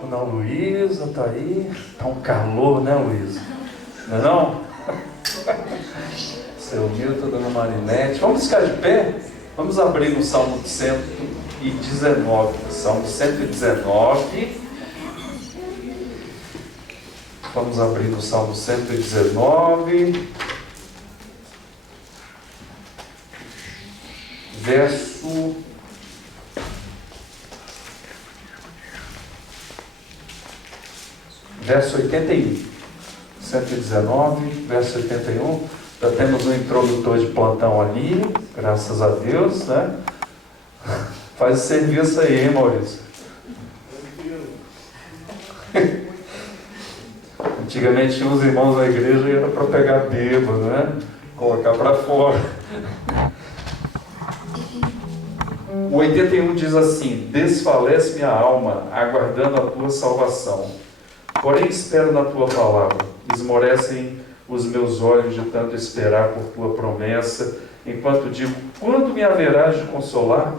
Dona Luísa tá aí. Tá um calor, né, Luísa? Não é não? Seu Milton, Dona Marinete. Vamos ficar de pé? Vamos abrir no Salmo 119. Salmo 119. Vamos abrir no Salmo 119. Verso 81. 119, verso 81. Já temos um introdutor de plantão ali, graças a Deus, né? Faz o serviço aí, hein, Maurício? Antigamente tinha uns irmãos da igreja e era para pegar bêbado, né? Colocar para fora. O 81 diz assim: desfalece minha alma, aguardando a tua salvação. Porém espero na tua palavra. Esmorecem os meus olhos de tanto esperar por tua promessa, enquanto digo, quando me haverás de consolar?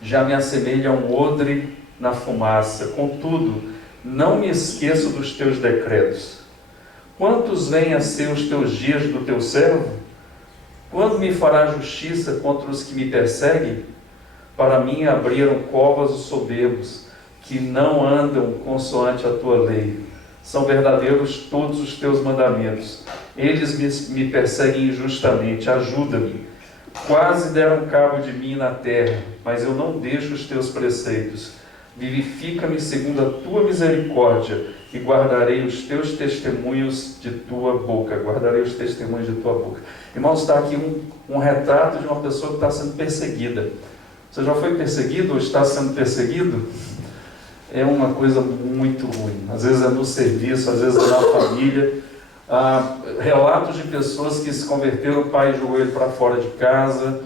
Já me assemelha a um odre na fumaça. Contudo, não me esqueço dos teus decretos. Quantos vêm a ser os teus dias do teu servo? Quando me fará justiça contra os que me perseguem? Para mim abriram covas os soberbos, que não andam consoante a tua lei. São verdadeiros todos os teus mandamentos. Eles me perseguem injustamente. Ajuda-me. Quase deram cabo de mim na terra, mas eu não deixo os teus preceitos. Vivifica-me segundo a tua misericórdia e guardarei os teus testemunhos de tua boca. Guardarei os testemunhos de tua boca. Irmãos, está aqui um retrato de uma pessoa que está sendo perseguida. Você já foi perseguido ou está sendo perseguido? É uma coisa muito ruim. Às vezes é no serviço, às vezes é na família. Relatos de pessoas que se converteram, o pai jogou ele para fora de casa.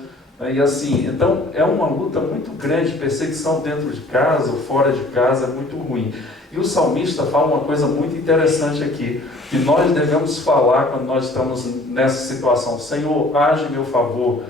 E assim, então é uma luta muito grande, perseguição dentro de casa ou fora de casa, é muito ruim. E o salmista fala uma coisa muito interessante aqui, que nós devemos falar quando nós estamos nessa situação: Senhor, age em meu favor.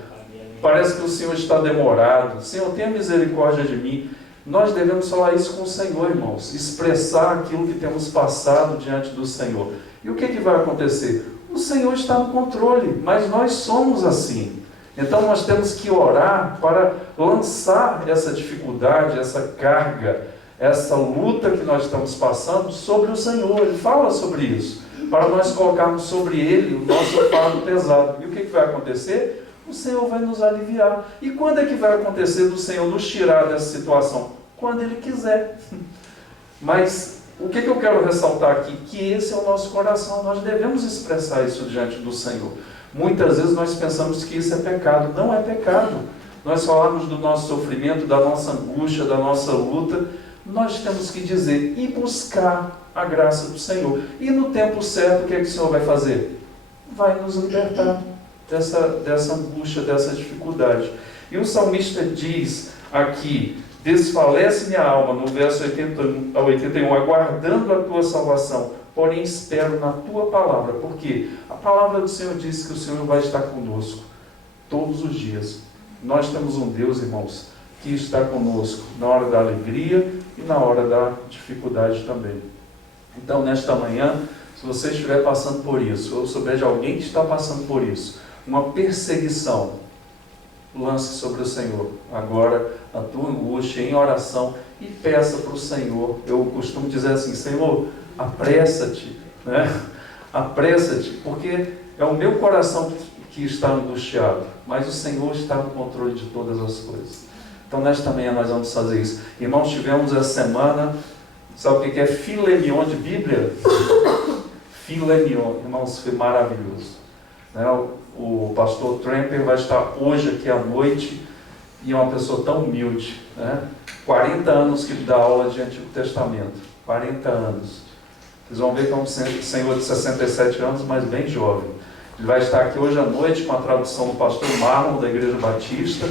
Parece que o Senhor está demorado. Senhor, tenha misericórdia de mim. Nós devemos falar isso com o Senhor, irmãos. Expressar aquilo que temos passado diante do Senhor. E o que vai acontecer? O Senhor está no controle, mas nós somos assim. Então nós temos que orar para lançar essa dificuldade, essa carga, essa luta que nós estamos passando sobre o Senhor. Ele fala sobre isso, para nós colocarmos sobre Ele o nosso fardo pesado. E o que vai acontecer? O Senhor vai nos aliviar. E quando é que vai acontecer do Senhor nos tirar dessa situação? Quando Ele quiser. Mas o que eu quero ressaltar aqui? Que esse é o nosso coração. Nós devemos expressar isso diante do Senhor. Muitas vezes nós pensamos que isso é pecado. Não é pecado. Nós falamos do nosso sofrimento, da nossa angústia, da nossa luta. Nós temos que dizer e buscar a graça do Senhor. E no tempo certo, o que o Senhor vai fazer? Vai nos libertar dessa angústia, dessa dificuldade. E o salmista diz aqui: desfalece minha alma, no verso 80 a 81, aguardando a tua salvação, porém espero na tua palavra. Porque a palavra do Senhor diz que o Senhor vai estar conosco todos os dias. Nós temos um Deus, irmãos, que está conosco na hora da alegria e na hora da dificuldade também. Então, nesta manhã, se você estiver passando por isso, ou souber de alguém que está passando por isso, uma perseguição, lance sobre o Senhor agora a tua angústia em oração e peça para o Senhor. Eu costumo dizer assim: Senhor, apressa-te, né? Apressa-te, porque é o meu coração que está angustiado, mas o Senhor está no controle de todas as coisas. Então nesta manhã nós vamos fazer isso. Irmãos, tivemos essa semana, sabe o que é filé mignon de Bíblia? Filé mignon, irmãos, foi maravilhoso, né? O pastor Tremper vai estar hoje aqui à noite, e é uma pessoa tão humilde, né? 40 anos que ele dá aula de Antigo Testamento, 40 anos. Vocês vão ver que é um senhor de 67 anos, mas bem jovem. Ele vai estar aqui hoje à noite com a tradução do pastor Marlon, da Igreja Batista,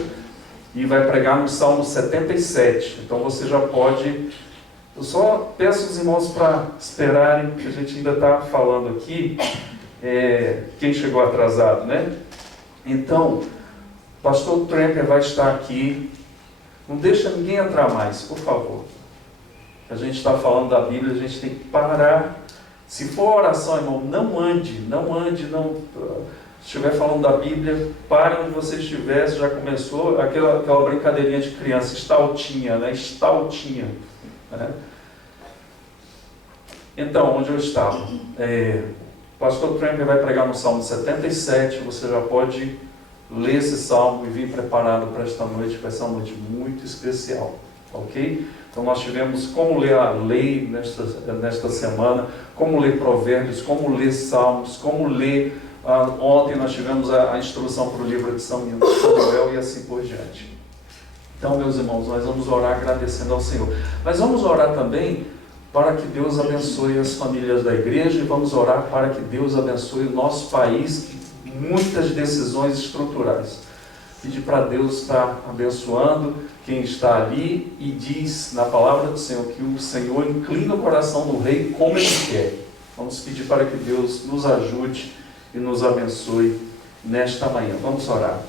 e vai pregar no Salmo 77. Então você já pode... Eu só peço os irmãos para esperarem, que a gente ainda está falando aqui. Quem chegou atrasado, né? Então, o pastor Tremper vai estar aqui. Não deixa ninguém entrar mais, por favor. a gente está falando da Bíblia, a gente tem que parar. Se for oração, irmão, não ande, se estiver falando da Bíblia, pare onde você estiver. Já começou aquela brincadeirinha de criança, estaltinha, né? Estaltinha, né? Então, onde eu estava? O pastor Tremper vai pregar no Salmo 77, você já pode ler esse Salmo e vir preparado para esta noite, vai ser uma noite muito especial, ok? Então nós tivemos como ler a lei nesta semana, como ler provérbios, como ler salmos, como ler... ontem nós tivemos a instrução para o livro de Samuel e assim por diante. Então, meus irmãos, nós vamos orar agradecendo ao Senhor. Mas vamos orar também para que Deus abençoe as famílias da igreja e vamos orar para que Deus abençoe o nosso país, muitas decisões estruturais. Pedir para Deus estar abençoando quem está ali e diz na palavra do Senhor que o Senhor inclina o coração do rei como Ele quer. Vamos pedir para que Deus nos ajude e nos abençoe nesta manhã. Vamos orar.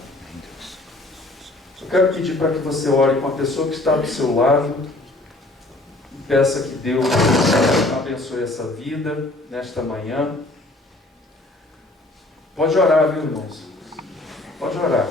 Eu quero pedir para que você ore com a pessoa que está do seu lado e peça que Deus abençoe essa vida nesta manhã. Pode orar, viu, irmãos? Pode orar.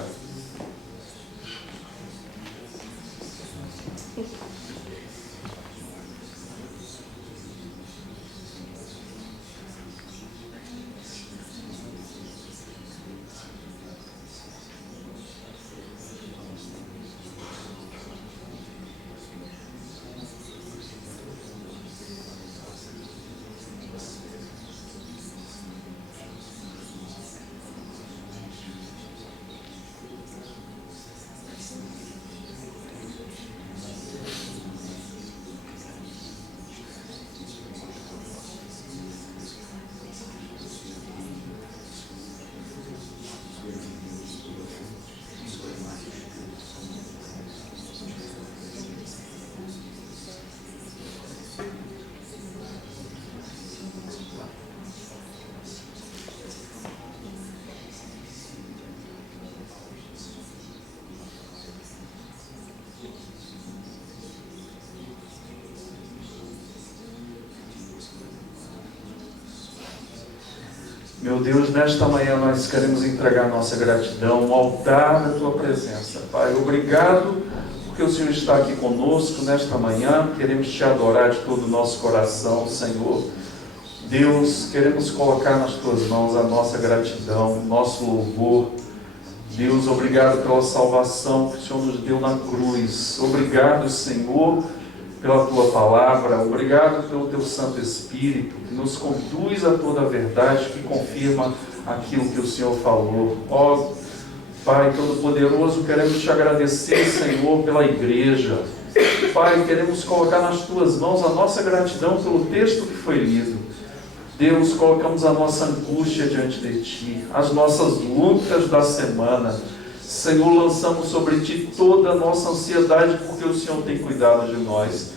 Meu Deus, nesta manhã nós queremos entregar nossa gratidão ao altar da Tua presença. Pai, obrigado porque o Senhor está aqui conosco nesta manhã. Queremos Te adorar de todo o nosso coração, Senhor. Deus, queremos colocar nas Tuas mãos a nossa gratidão, nosso louvor. Deus, obrigado pela salvação que o Senhor nos deu na cruz. Obrigado, Senhor, pela Tua palavra. Obrigado pelo Teu Santo Espírito, que nos conduz a toda a verdade, que confirma aquilo que o Senhor falou. Ó Pai Todo-Poderoso, queremos Te agradecer, Senhor, pela igreja. Pai, queremos colocar nas Tuas mãos a nossa gratidão pelo texto que foi lido. Deus, colocamos a nossa angústia diante de Ti, as nossas lutas da semana. Senhor, lançamos sobre Ti toda a nossa ansiedade, porque o Senhor tem cuidado de nós.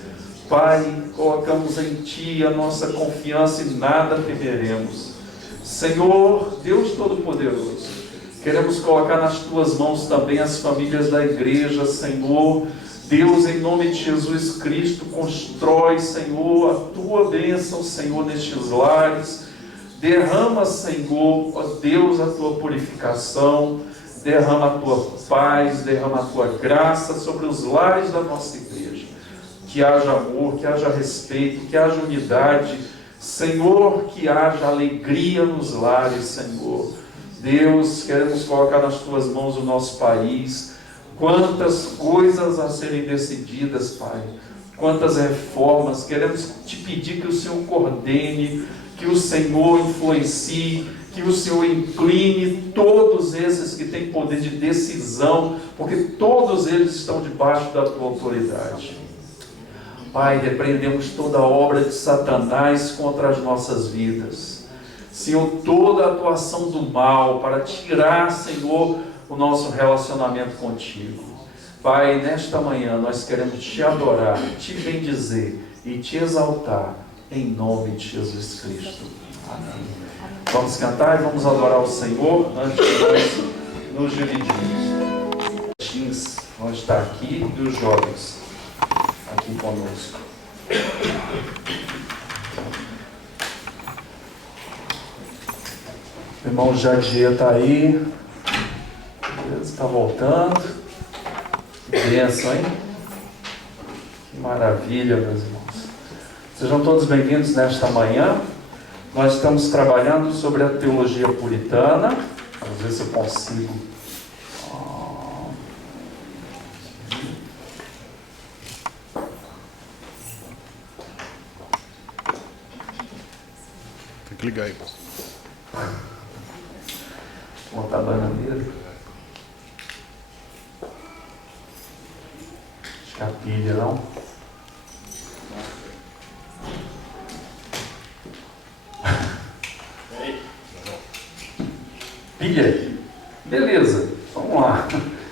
Pai, colocamos em Ti a nossa confiança e nada temeremos. Senhor, Deus Todo-Poderoso, queremos colocar nas Tuas mãos também as famílias da igreja, Senhor. Deus, em nome de Jesus Cristo, constrói, Senhor, a Tua bênção, Senhor, nestes lares. Derrama, Senhor, ó Deus, a Tua purificação. Derrama a Tua paz, derrama a Tua graça sobre os lares da nossa igreja. Que haja amor, que haja respeito, que haja unidade. Senhor, que haja alegria nos lares, Senhor. Deus, queremos colocar nas Tuas mãos o nosso país. Quantas coisas a serem decididas, Pai. Quantas reformas. Queremos Te pedir que o Senhor coordene, que o Senhor influencie, que o Senhor incline todos esses que têm poder de decisão, porque todos eles estão debaixo da Tua autoridade. Pai, repreendemos toda a obra de Satanás contra as nossas vidas. Senhor, toda a atuação do mal para tirar, Senhor, o nosso relacionamento contigo. Pai, nesta manhã nós queremos Te adorar, Te bendizer e Te exaltar, em nome de Jesus Cristo. Amém. Vamos cantar e vamos adorar o Senhor antes de nós nos dividirmos. Os teens vão estar aqui e os jovens aqui conosco. O irmão Jadier está aí. Está voltando. Que bênção, hein? Que maravilha, meus irmãos. Sejam todos bem-vindos nesta manhã. Nós estamos trabalhando sobre a teologia puritana. Vamos ver se eu consigo. Tem que ligar aí. Vou botar a bananeira. Acho que a pilha não. Pilha? Beleza, vamos lá.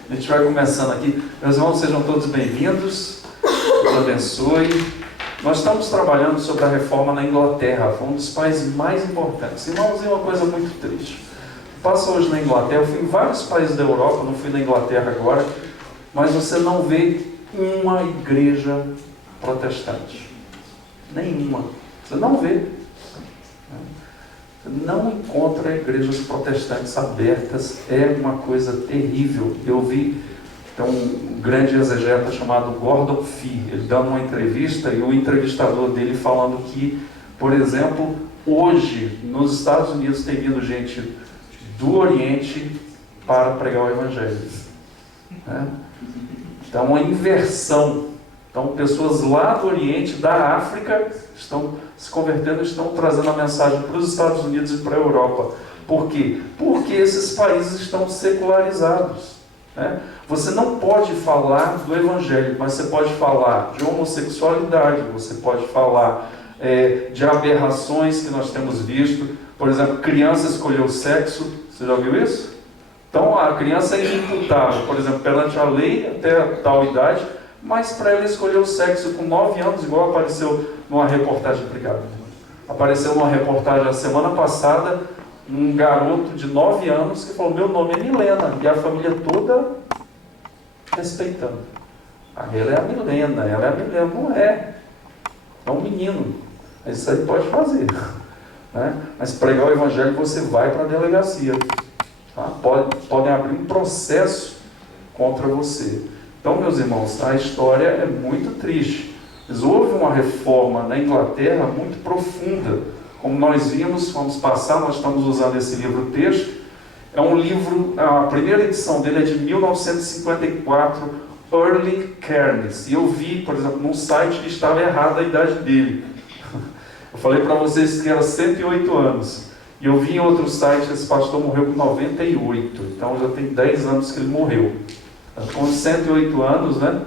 A gente vai começando aqui. Meus irmãos, sejam todos bem-vindos. Deus abençoe. Nós estamos trabalhando sobre a reforma na Inglaterra. Foi um dos países mais importantes. Irmãos, é uma coisa muito triste. Passa hoje na Inglaterra, eu fui em vários países da Europa, não fui na Inglaterra agora, mas você não vê uma igreja protestante. Nenhuma. Você não vê. Você não encontra igrejas protestantes abertas. É uma coisa terrível. Eu vi um grande exegeta chamado Gordon Fee, ele dando uma entrevista e o entrevistador dele falando que, por exemplo, hoje nos Estados Unidos tem vindo gente do Oriente para pregar o Evangelho. Então, uma inversão. Então, pessoas lá do Oriente, da África, estão se convertendo, estão trazendo a mensagem para os Estados Unidos e para a Europa. Por quê? Porque esses países estão secularizados. Você não pode falar do Evangelho, mas você pode falar de homossexualidade, você pode falar de aberrações que nós temos visto. Por exemplo, criança escolher o sexo. Você já viu isso? Então, a criança é inimputável, por exemplo, perante a lei até tal idade, mas para ela escolher o sexo com 9 anos, igual apareceu numa reportagem, obrigado. Apareceu numa reportagem a semana passada, um garoto de 9 anos que falou: meu nome é Milena, e a família toda respeitando. Ela é a Milena, não é. É um menino. Isso aí pode fazer. Mas pregar o Evangelho você vai para a delegacia. Podem abrir um processo contra você. Então, meus irmãos, a história é muito triste. Mas houve uma reforma na Inglaterra muito profunda. Como nós vimos, vamos passar, nós estamos usando esse livro-texto. É um livro, a primeira edição dele é de 1954, Early Cairns. E eu vi, por exemplo, num site que estava errada a idade dele. Eu falei para vocês que era 108 anos. E eu vi em outro site, esse pastor morreu com 98. Então já tem 10 anos que ele morreu. Com 108 anos, né?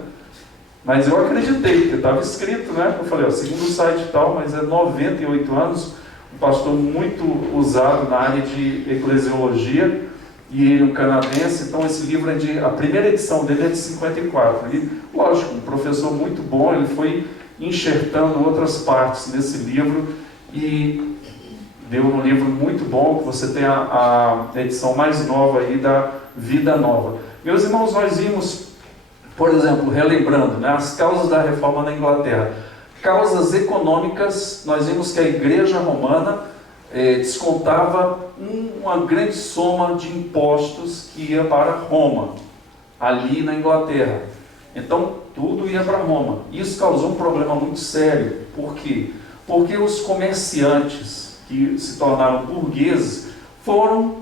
Mas eu acreditei, porque estava escrito, né? Eu falei, segundo o site e tal, mas é 98 anos. Um pastor muito usado na área de eclesiologia. E ele é um canadense, então esse livro a primeira edição dele é de 54. E, lógico, um professor muito bom, ele foi enxertando outras partes nesse livro e deu um livro muito bom, que você tem a edição mais nova aí da Vida Nova. Meus irmãos, nós vimos, por exemplo, relembrando, as causas da reforma na Inglaterra. Causas econômicas, nós vimos que a Igreja Romana descontava uma grande soma de impostos que ia para Roma, ali na Inglaterra. Então, tudo ia para Roma. Isso causou um problema muito sério. Por quê? Porque os comerciantes que se tornaram burgueses foram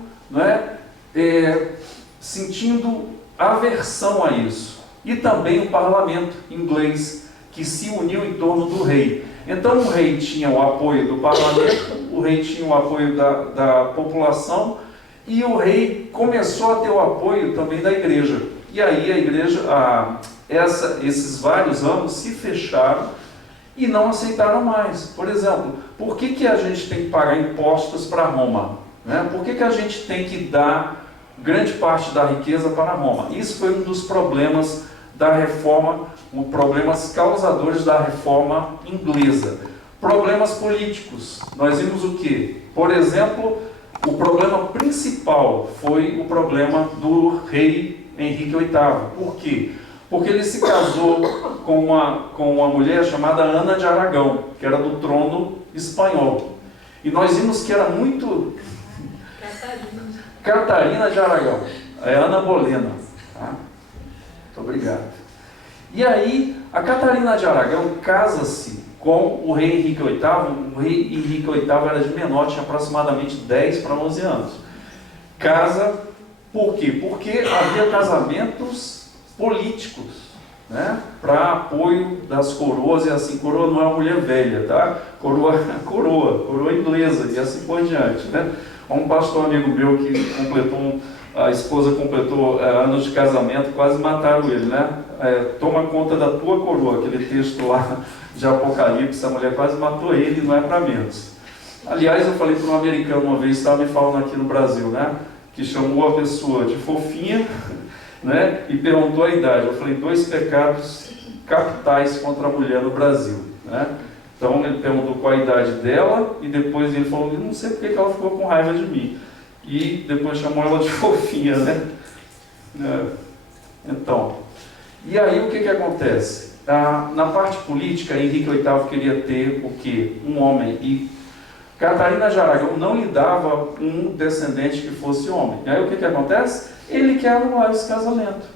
sentindo aversão a isso. E também o parlamento inglês, que se uniu em torno do rei. Então o rei tinha o apoio do parlamento, o rei tinha o apoio da população, e o rei começou a ter o apoio também da igreja. E aí a igreja, esses vários anos se fecharam e não aceitaram mais. Por exemplo, por que a gente tem que pagar impostos para Roma? Por que a gente tem que dar grande parte da riqueza para Roma? Isso foi um dos problemas da reforma, problemas causadores da reforma inglesa. Problemas políticos. Nós vimos o quê? Por exemplo, o problema principal foi o problema do rei Henrique VIII. Por quê? Porque ele se casou com uma mulher chamada Ana de Aragão, que era do trono espanhol. E nós vimos que era muito... Catarina de Aragão. É Ana Bolena. Tá? Muito obrigado. E aí, a Catarina de Aragão casa-se com o rei Henrique VIII. O rei Henrique VIII era de menor, tinha aproximadamente 10 para 11 anos. Casa, por quê? Porque havia casamentos políticos, né? Para apoio das coroas, e assim, coroa não é uma mulher velha, tá? Coroa inglesa, e assim por diante, né? Um pastor amigo meu que a esposa completou anos de casamento, quase mataram ele, né? Toma conta da tua coroa, aquele texto lá de Apocalipse, a mulher quase matou ele, não é para menos. Aliás, eu falei para um americano uma vez, estava me falando aqui no Brasil, né? Que chamou a pessoa de fofinha, né? E perguntou a idade. Eu falei, 2 pecados capitais contra a mulher no Brasil, né? Então ele perguntou qual a idade dela e depois ele falou, não sei porque que ela ficou com raiva de mim. E depois chamou ela de fofinha, né? Então, e aí o que acontece? Na parte política, Henrique VIII queria ter o quê? Um homem. E Catarina de Aragão não lhe dava um descendente que fosse homem. E aí o que acontece? Ele quer anular esse casamento.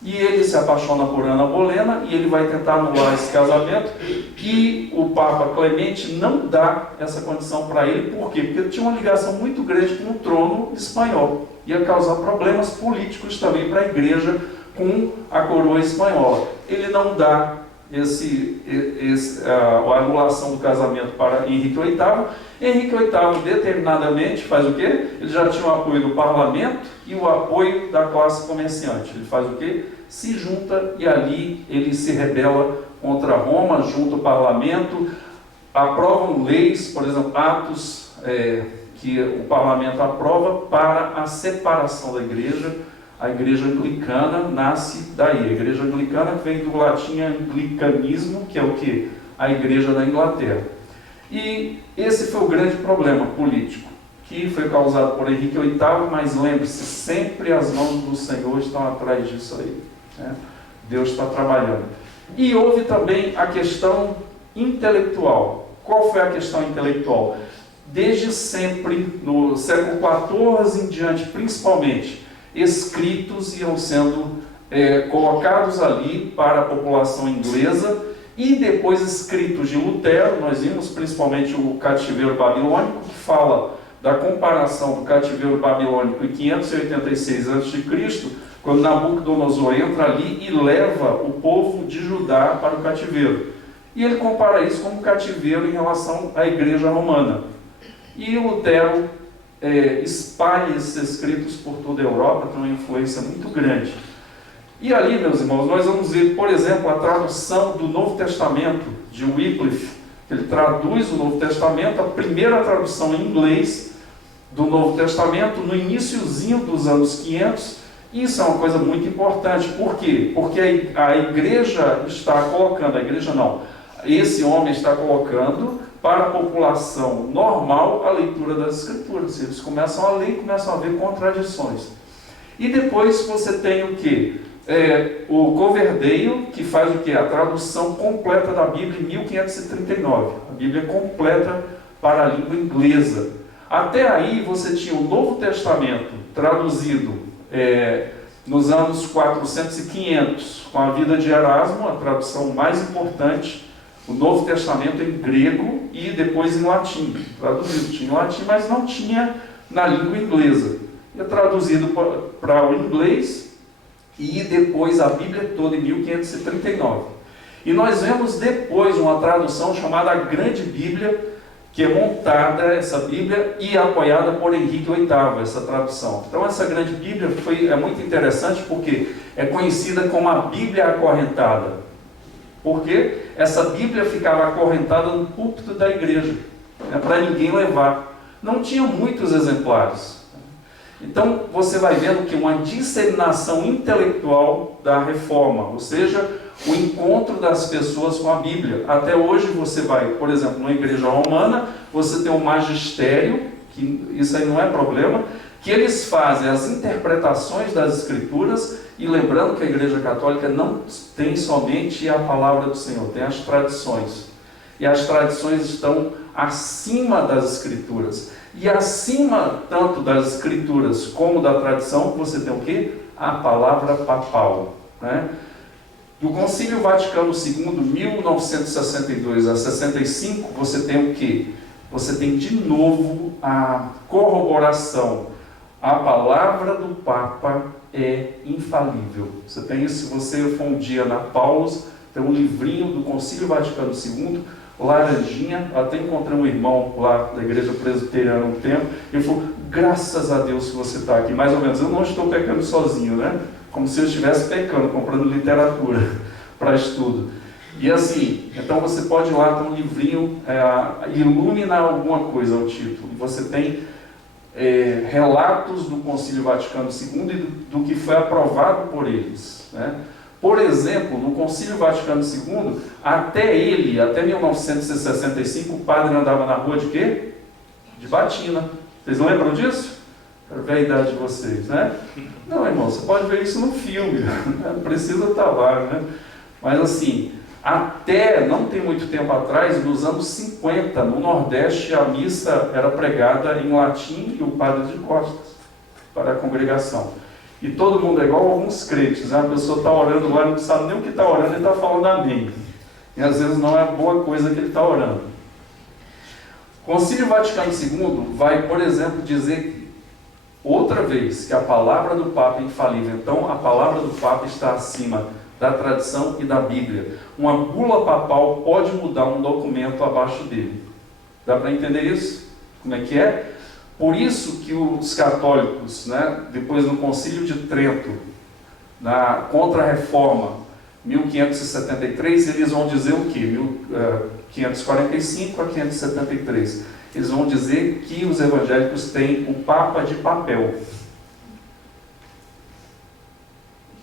E ele se apaixona por Ana Bolena e ele vai tentar anular esse casamento. E o Papa Clemente não dá essa condição para ele. Por quê? Porque ele tinha uma ligação muito grande com o trono espanhol. Ia causar problemas políticos também para a igreja com a coroa espanhola. Ele não dá a anulação do casamento para Henrique VIII. Henrique VIII determinadamente faz o quê? Ele já tinha o apoio do parlamento e o apoio da classe comerciante. Ele faz o quê? Se junta e ali ele se rebela contra Roma, junto ao parlamento, aprovam leis, por exemplo, atos que o parlamento aprova para a separação da igreja. A igreja anglicana nasce daí. A igreja anglicana vem do latim anglicanismo, que é o que? A igreja da Inglaterra. E esse foi o grande problema político, que foi causado por Henrique VIII, mas lembre-se, sempre as mãos do Senhor estão atrás disso aí, né? Deus está trabalhando. E houve também a questão intelectual. Qual foi a questão intelectual? Desde sempre, no século XIV em diante, principalmente, escritos iam sendo colocados ali para a população inglesa, e depois escritos de Lutero. Nós vimos principalmente o Cativeiro Babilônico, que fala da comparação do cativeiro babilônico em 586 a.C., quando Nabucodonosor entra ali e leva o povo de Judá para o cativeiro. E ele compara isso como cativeiro em relação à igreja romana. E Lutero espalha esses escritos por toda a Europa, tem uma influência muito grande. E ali, meus irmãos, nós vamos ver, por exemplo, a tradução do Novo Testamento de Wycliffe. Ele traduz o Novo Testamento, a primeira tradução em inglês do Novo Testamento, no iniciozinho dos anos 500. Isso é uma coisa muito importante. Por quê? Porque a igreja está colocando, esse homem está colocando para a população normal a leitura das Escrituras. Eles começam a ler e começam a ver contradições. E depois você tem o quê? O Coverdale, que faz o quê? A tradução completa da Bíblia em 1539. A Bíblia completa para a língua inglesa. Até aí você tinha o Novo Testamento traduzido nos anos 400 e 500, com a vida de Erasmo, a tradução mais importante. O Novo Testamento em grego e depois em latim, traduzido. Tinha em latim, mas não tinha na língua inglesa. É traduzido para o inglês e depois a Bíblia toda em 1539. E nós vemos depois uma tradução chamada a Grande Bíblia, que é montada, essa Bíblia, e apoiada por Henrique VIII, essa tradução. Então essa Grande Bíblia é muito interessante porque é conhecida como a Bíblia acorrentada. Porque essa Bíblia ficava acorrentada no púlpito da igreja, para ninguém levar. Não tinha muitos exemplares. Então você vai vendo que uma disseminação intelectual da reforma, ou seja, o encontro das pessoas com a Bíblia. Até hoje você vai, por exemplo, numa igreja romana, você tem um magistério, que isso aí não é problema, que eles fazem as interpretações das Escrituras, e lembrando que a Igreja Católica não tem somente a palavra do Senhor, tem as tradições. E as tradições estão acima das Escrituras. E acima tanto das Escrituras como da tradição, você tem o quê? A palavra papal, né? Do Concílio Vaticano II, 1962 a 65, você tem o quê? Você tem de novo a corroboração. A palavra do Papa é infalível. Você tem isso, se você for um dia na Paulus, tem um livrinho do Concílio Vaticano II, laranjinha. Até encontrei um irmão lá da igreja presbiteriana um tempo, e ele falou, graças a Deus que você está aqui. Mais ou menos, eu não estou pecando sozinho, né? Como se eu estivesse pecando, comprando literatura para estudo. E assim, então você pode ir lá, tem um livrinho, Ilumina alguma coisa, é o título. E você tem relatos do Concílio Vaticano II e do que foi aprovado por eles, né? Por exemplo, no Concílio Vaticano II, até 1965, o padre andava na rua de quê? De batina. Vocês lembram disso? Quero ver a idade de vocês, né? Não, irmão, você pode ver isso no filme, não precisa estar lá, né? Mas assim, até não tem muito tempo atrás, nos anos 50, no Nordeste, a missa era pregada em latim e o padre de costas para a congregação. E todo mundo é igual a alguns crentes, né? A pessoa está orando lá, não sabe nem o que está orando, ele está falando amém. E às vezes não é boa coisa que ele está orando. O Concílio Vaticano II vai, por exemplo, dizer outra vez que a palavra do Papa é infalível. Então, a palavra do Papa está acima da tradição e da Bíblia. Uma bula papal pode mudar um documento abaixo dele. Dá para entender isso? Como é que é? Por isso que os católicos, né, depois do Concílio de Trento, na Contra-Reforma, 1573, eles vão dizer o quê? 1545 a 573. Eles vão dizer que os evangélicos têm o Papa de papel.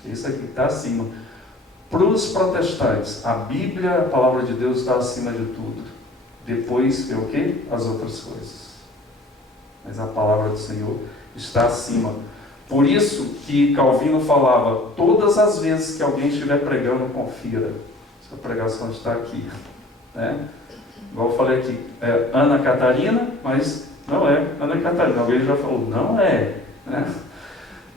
Isso aqui está acima. Para os protestantes, a Bíblia, a palavra de Deus, está acima de tudo. Depois vem o quê? As outras coisas. Mas a palavra do Senhor está acima. Por isso que Calvino falava, todas as vezes que alguém estiver pregando, confira. Essa pregação está aqui, né? Igual eu falei aqui, é Ana Catarina, mas não é Ana Catarina. Alguém já falou, não é, né?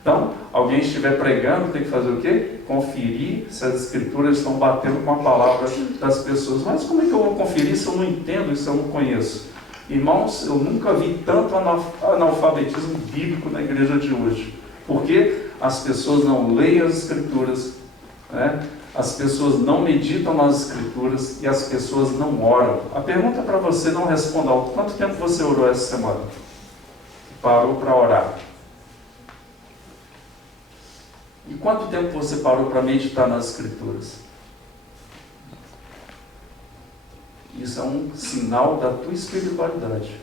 Então, alguém estiver pregando, tem que fazer o quê? Conferir se as escrituras estão batendo com a palavra das pessoas. Mas como é que eu vou conferir se eu não entendo, se eu não conheço? Irmãos, eu nunca vi tanto analfabetismo bíblico na igreja de hoje. Porque as pessoas não leem as escrituras, né? As pessoas não meditam nas escrituras e as pessoas não oram. A pergunta para você, não responda alto. Quanto tempo você orou essa semana? Parou para orar? E quanto tempo você parou para meditar nas escrituras? Isso é um sinal da tua espiritualidade.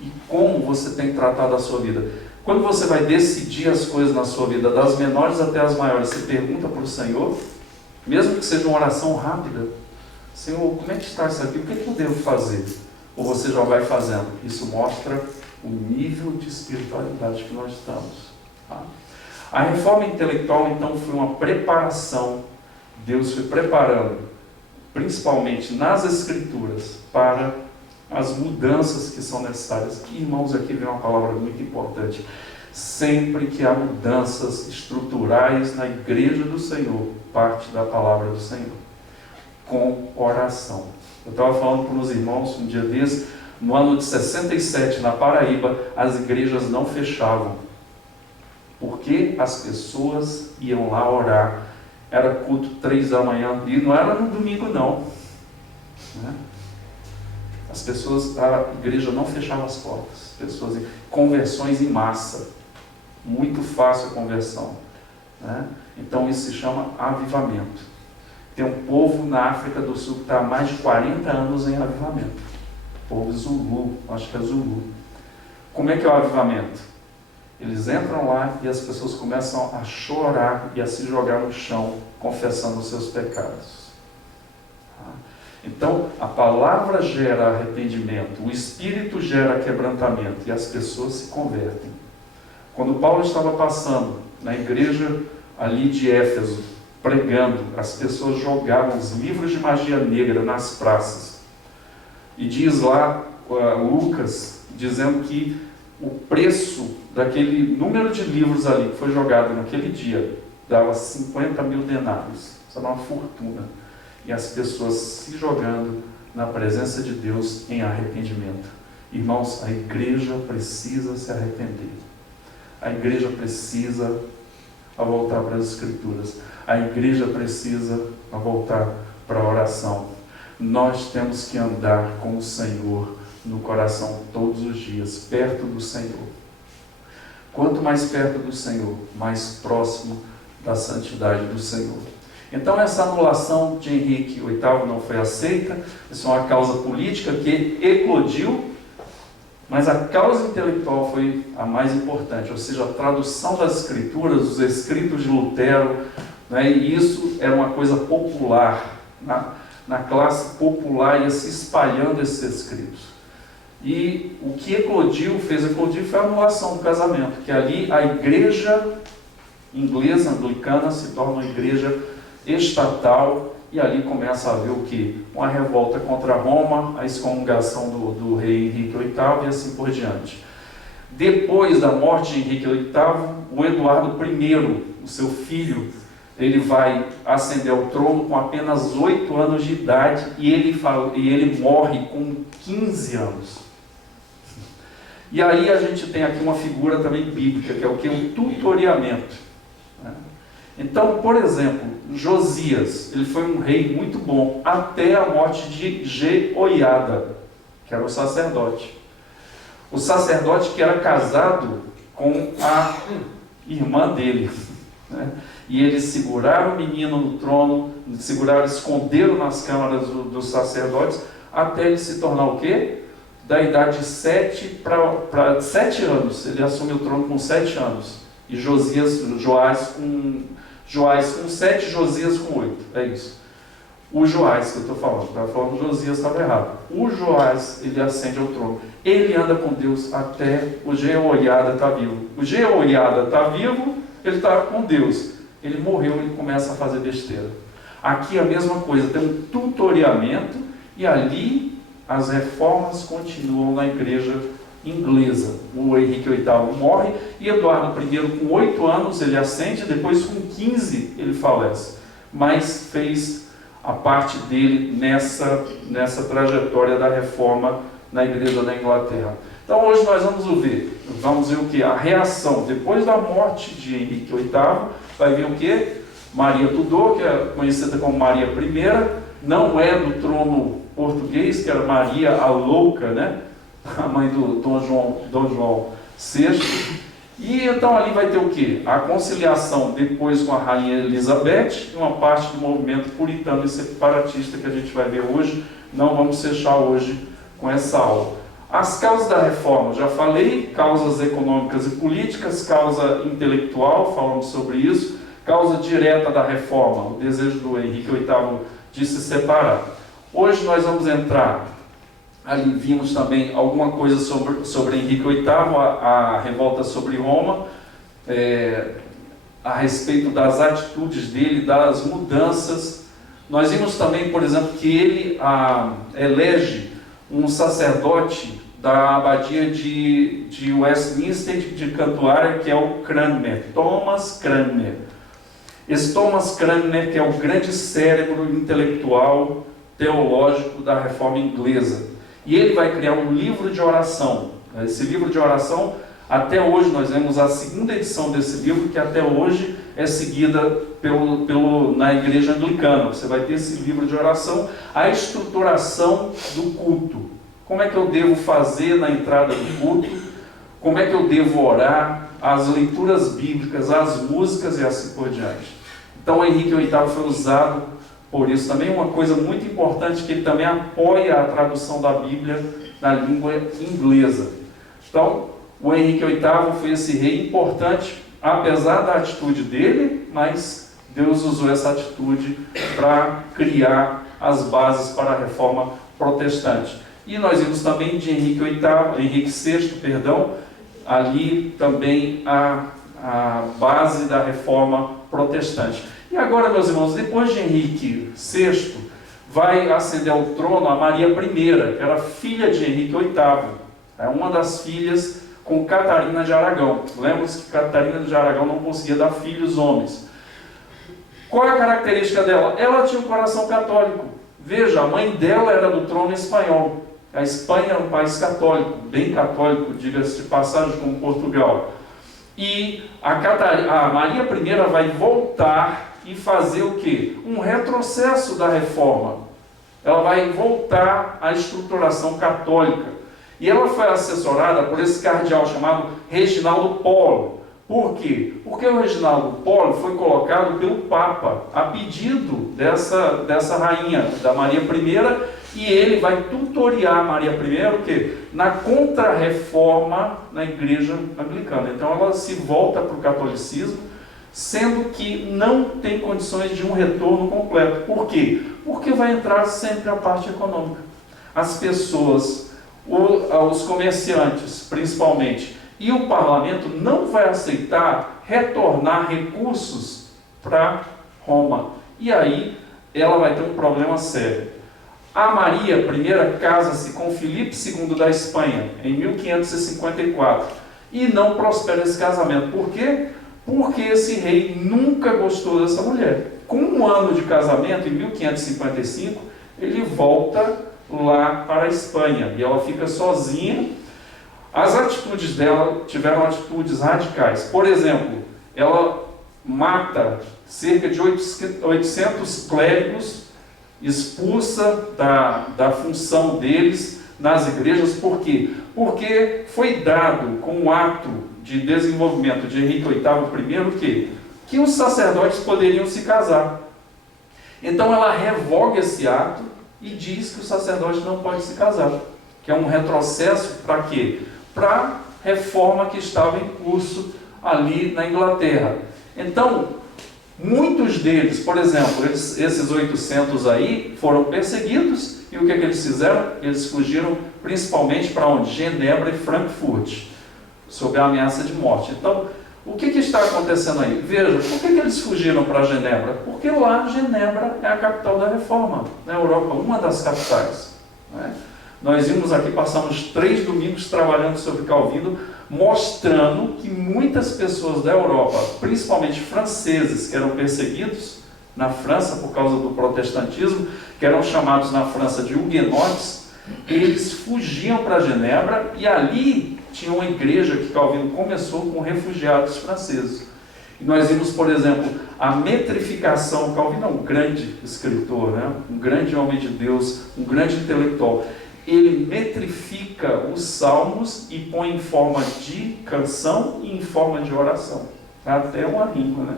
E como você tem tratado a sua vida. Quando você vai decidir as coisas na sua vida, das menores até as maiores, você pergunta para o Senhor, mesmo que seja uma oração rápida, Senhor, como é que está isso aqui? O que é que eu devo fazer? Ou você já vai fazendo? Isso mostra o nível de espiritualidade que nós estamos. Tá? A reforma intelectual, então, foi uma preparação. Deus foi preparando, principalmente nas Escrituras, para as mudanças que são necessárias. E, irmãos, aqui vem uma palavra muito importante. Sempre que há mudanças estruturais na igreja do Senhor, parte da palavra do Senhor, com oração. Eu estava falando para os irmãos um dia desses, no ano de 67, na Paraíba, as igrejas não fechavam, porque as pessoas iam lá orar. Era culto 3 da manhã, e não era no domingo não, né? As pessoas, a igreja não fechava as portas, pessoas, conversões em massa, muito fácil a conversão, né? Então isso se chama avivamento. Tem um povo na África do Sul que está há mais de 40 anos em avivamento, o povo Zulu, acho que é Zulu. Como é que é o avivamento? Eles entram lá e as pessoas começam a chorar e a se jogar no chão, confessando os seus pecados. Então, a palavra gera arrependimento, o Espírito gera quebrantamento e as pessoas se convertem. Quando Paulo estava passando na igreja ali de Éfeso, pregando, as pessoas jogavam os livros de magia negra nas praças. E diz lá Lucas, dizendo que o preço daquele número de livros ali que foi jogado naquele dia dava 50 mil denários. Isso era uma fortuna. E as pessoas se jogando na presença de Deus em arrependimento. Irmãos, a igreja precisa se arrepender. A igreja precisa voltar para as Escrituras. A igreja precisa voltar para a oração. Nós temos que andar com o Senhor no coração todos os dias, perto do Senhor. Quanto mais perto do Senhor, mais próximo da santidade do Senhor. Então essa anulação de Henrique VIII não foi aceita. Isso é uma causa política que eclodiu, mas a causa intelectual foi a mais importante, ou seja, a tradução das Escrituras, os escritos de Lutero, né, e isso era uma coisa popular, na classe popular ia se espalhando esses escritos. E o que fez eclodir foi a anulação do casamento, que ali a igreja inglesa, anglicana, se torna uma igreja estatal, e ali começa a haver o que? Uma revolta contra Roma, a excomungação do rei Henrique VIII e assim por diante. Depois da morte de Henrique VIII, o Eduardo I, o seu filho, ele vai ascender ao trono com apenas 8 anos de idade e ele morre com 15 anos. E aí a gente tem aqui uma figura também bíblica, que é o que? Um tutoriamento. Então, por exemplo, Josias, ele foi um rei muito bom, até a morte de Jeoiada, que era o sacerdote. O sacerdote que era casado com a irmã dele. Né? E eles seguraram o menino no trono, esconderam nas câmaras dos sacerdotes, até ele se tornar o quê? Da idade de 7 para 7 anos. Ele assume o trono com 7 anos. E Joás com 7, Josias com 8. É isso. O Joás que eu estou falando. Estava falando Josias, estava errado. O Joás, ele ascende ao trono. Ele anda com Deus até o Jeoiada está vivo. O Jeoiada está vivo, ele está com Deus. Ele morreu, ele começa a fazer besteira. Aqui a mesma coisa, tem um tutoriamento e ali as reformas continuam na igreja inglesa. O Henrique VIII morre e Eduardo I, com 8 anos, ele ascende, depois com 15 ele falece. Mas fez a parte dele nessa trajetória da reforma na igreja da Inglaterra. Então hoje nós vamos ver o que? A reação, depois da morte de Henrique VIII, vai vir o que? Maria Tudor, que é conhecida como Maria I, não é do trono português, que era Maria a Louca, né? A mãe do Dom João VI. E então ali vai ter o que? A conciliação depois com a rainha Elizabeth e uma parte do movimento puritano e separatista que a gente vai ver hoje. Não vamos fechar hoje com essa aula. As causas da reforma, já falei, causas econômicas e políticas, causa intelectual, falamos sobre isso, causa direta da reforma, o desejo do Henrique VIII de se separar. Hoje nós vamos entrar, ali vimos também alguma coisa sobre Henrique VIII, a revolta sobre Roma, a respeito das atitudes dele, das mudanças. Nós vimos também, por exemplo, que ele elege um sacerdote da abadia de Westminster de Cantuária, que é o Cranmer, Thomas Cranmer. Esse Thomas Cranmer, que é o grande cérebro intelectual teológico da reforma inglesa. E ele vai criar um livro de oração. Esse livro de oração, até hoje, nós vemos a segunda edição desse livro, que até hoje é seguida na igreja anglicana. Você vai ter esse livro de oração, a estruturação do culto. Como é que eu devo fazer na entrada do culto? Como é que eu devo orar? As leituras bíblicas, as músicas e assim por diante. Então, o Henrique VIII foi usado por isso. Também uma coisa muito importante, que ele também apoia a tradução da Bíblia na língua inglesa. Então, o Henrique VIII foi esse rei importante, apesar da atitude dele, mas Deus usou essa atitude para criar as bases para a reforma protestante. E nós vimos também de Henrique VI, ali também a base da reforma protestante. E agora, meus irmãos, depois de Henrique VI, vai ascender ao trono a Maria I, que era filha de Henrique VIII. É uma das filhas com Catarina de Aragão. Lembra-se que Catarina de Aragão não conseguia dar filhos homens. Qual é a característica dela? Ela tinha um coração católico. Veja, a mãe dela era do trono espanhol. A Espanha é um país católico, bem católico, diga-se de passagem, como Portugal. E a Maria I vai voltar e fazer o quê? Um retrocesso da reforma. Ela vai voltar à estruturação católica. E ela foi assessorada por esse cardeal chamado Reginaldo Polo. Por quê? Porque o Reginaldo Polo foi colocado pelo Papa a pedido dessa rainha, da Maria I, e ele vai tutoriar Maria I o quê? Na contra-reforma na igreja anglicana. Então ela se volta para o catolicismo, sendo que não tem condições de um retorno completo. Por quê? Porque vai entrar sempre a parte econômica. As pessoas, os comerciantes principalmente, e o parlamento não vai aceitar retornar recursos para Roma. E aí ela vai ter um problema sério. A Maria I casa-se com Filipe II da Espanha, em 1554, e não prospera esse casamento. Por quê? Porque esse rei nunca gostou dessa mulher. Com um ano de casamento, em 1555, ele volta lá para a Espanha, e ela fica sozinha. As atitudes dela tiveram atitudes radicais. Por exemplo, ela mata cerca de 800 clérigos, expulsa da função deles nas igrejas. Por quê? Porque foi dado com o ato de desenvolvimento de Henrique VIII que os sacerdotes poderiam se casar. Então ela revoga esse ato e diz que o sacerdote não pode se casar, que é um retrocesso para quê? Para a reforma que estava em curso ali na Inglaterra. Então, muitos deles, por exemplo, esses 800 aí, foram perseguidos, e o que eles fizeram? Eles fugiram principalmente para onde? Genebra e Frankfurt, sob a ameaça de morte. Então, o que está acontecendo aí? Veja, por que eles fugiram para Genebra? Porque lá Genebra é a capital da reforma na Europa, uma das capitais, né? Nós vimos aqui, passamos 3 domingos trabalhando sobre Calvino, mostrando que muitas pessoas da Europa, principalmente franceses, que eram perseguidos na França por causa do protestantismo, que eram chamados na França de huguenotes, eles fugiam para Genebra, e ali tinha uma igreja que Calvino começou com refugiados franceses. E nós vimos, por exemplo, a metrificação. Calvino é um grande escritor, né? Um grande homem de Deus, um grande intelectual. Ele metrifica os salmos e põe em forma de canção e em forma de oração. Até uma rima, né?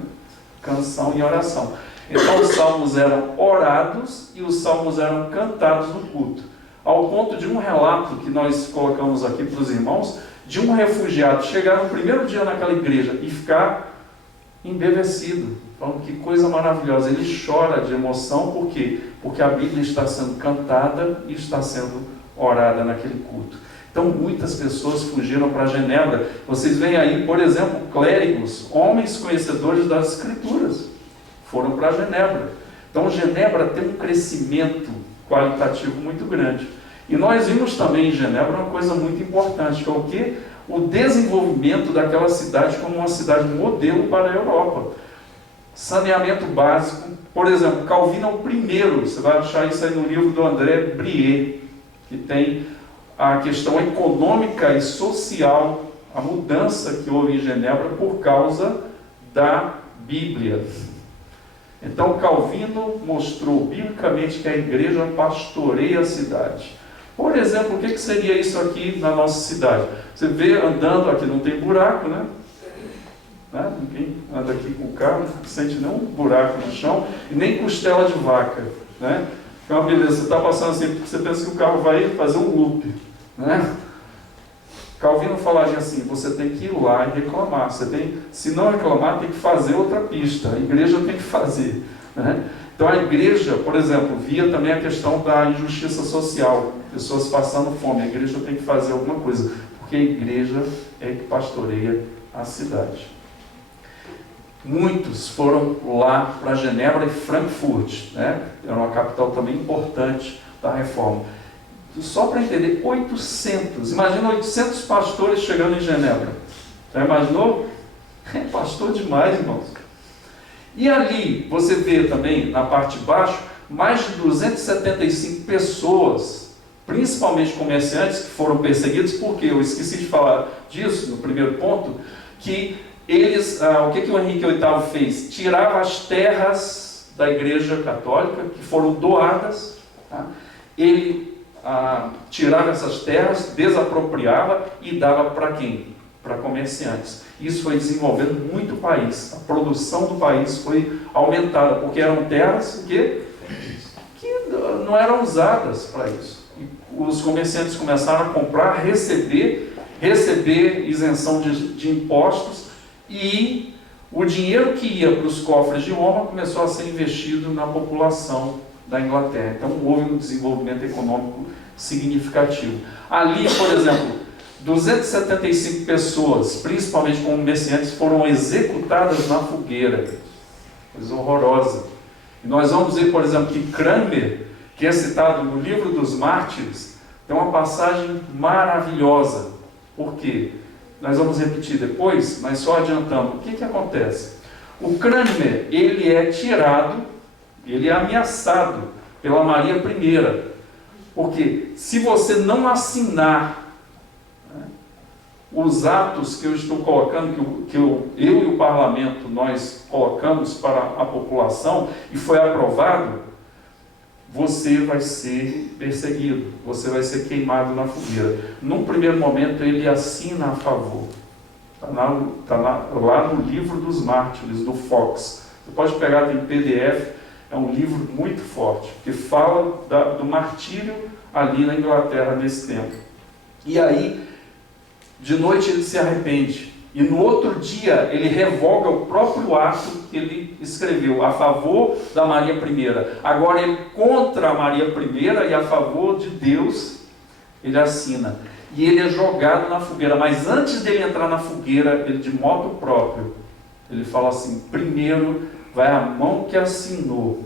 Canção e oração. Então os salmos eram orados e os salmos eram cantados no culto. Ao ponto de um relato que nós colocamos aqui para os irmãos, de um refugiado chegar no primeiro dia naquela igreja e ficar embevecido, falando que coisa maravilhosa. Ele chora de emoção, por quê? Porque a Bíblia está sendo cantada e está sendo orada naquele culto. Então muitas pessoas fugiram para Genebra. Vocês veem aí, por exemplo, clérigos, homens conhecedores das Escrituras, foram para Genebra. Então Genebra tem um crescimento qualitativo muito grande. E nós vimos também em Genebra uma coisa muito importante, que é o quê? O desenvolvimento daquela cidade como uma cidade modelo para a Europa. Saneamento básico. Por exemplo, Calvino é o primeiro, você vai achar isso aí no livro do André Brie, que tem a questão econômica e social, a mudança que houve em Genebra por causa da Bíblia. Então Calvino mostrou biblicamente que a igreja pastoreia a cidade. Por exemplo, o que seria isso aqui na nossa cidade? Você vê andando aqui, não tem buraco, né? Ninguém anda aqui com o carro, não sente nenhum buraco no chão, e nem costela de vaca, né? É uma beleza, você está passando assim, porque você pensa que o carro vai fazer um loop, né? Calvino falaria assim, você tem que ir lá e reclamar. Se não reclamar, tem que fazer outra pista. A igreja tem que fazer, né? Então a igreja, por exemplo, via também a questão da injustiça social, pessoas passando fome. A igreja tem que fazer alguma coisa, porque porque a igreja é que pastoreia a cidade. Muitos foram lá para Genebra e Frankfurt, né? Era uma capital também importante da reforma. Só para entender, 800, imagina 800 pastores chegando em Genebra. Já imaginou? É pastor demais, irmãos. E ali, você vê também, na parte de baixo, mais de 275 pessoas, principalmente comerciantes, que foram perseguidos, porque eu esqueci de falar disso no primeiro ponto, que eles, o que o Henrique VIII fez? Tirava as terras da Igreja Católica, que foram doadas, tá? Ele tirava essas terras, desapropriava e dava para quem? Para comerciantes. Isso foi desenvolvendo muito o país. A produção do país foi aumentada, porque eram terras que não eram usadas para isso. E os comerciantes começaram a comprar, receber isenção de impostos, e o dinheiro que ia para os cofres de Roma começou a ser investido na população da Inglaterra. Então houve um desenvolvimento econômico significativo. Ali, por exemplo, 275 pessoas, principalmente comerciantes, foram executadas na fogueira. Coisa horrorosa. E nós vamos ver, por exemplo, que Cranmer, que é citado no livro dos Mártires, tem uma passagem maravilhosa. Por quê? Nós vamos repetir depois, mas só adiantando. O que acontece? O Cranmer, ele é tirado, ele é ameaçado pela Maria I. Porque se você não assinar, né, os atos que eu estou colocando, que eu e o parlamento nós colocamos para a população, e foi aprovado, você vai ser perseguido, você vai ser queimado na fogueira. Num primeiro momento ele assina a favor. Está lá no livro dos Mártires, do Fox. Você pode pegar, tem PDF, é um livro muito forte, que fala do martírio ali na Inglaterra nesse tempo. E aí, de noite ele se arrepende. E no outro dia ele revoga o próprio ato que ele escreveu a favor da Maria I. Agora ele contra a Maria I e a favor de Deus, ele assina. E ele é jogado na fogueira. Mas antes dele entrar na fogueira, ele de modo próprio, ele fala assim: primeiro vai a mão que assinou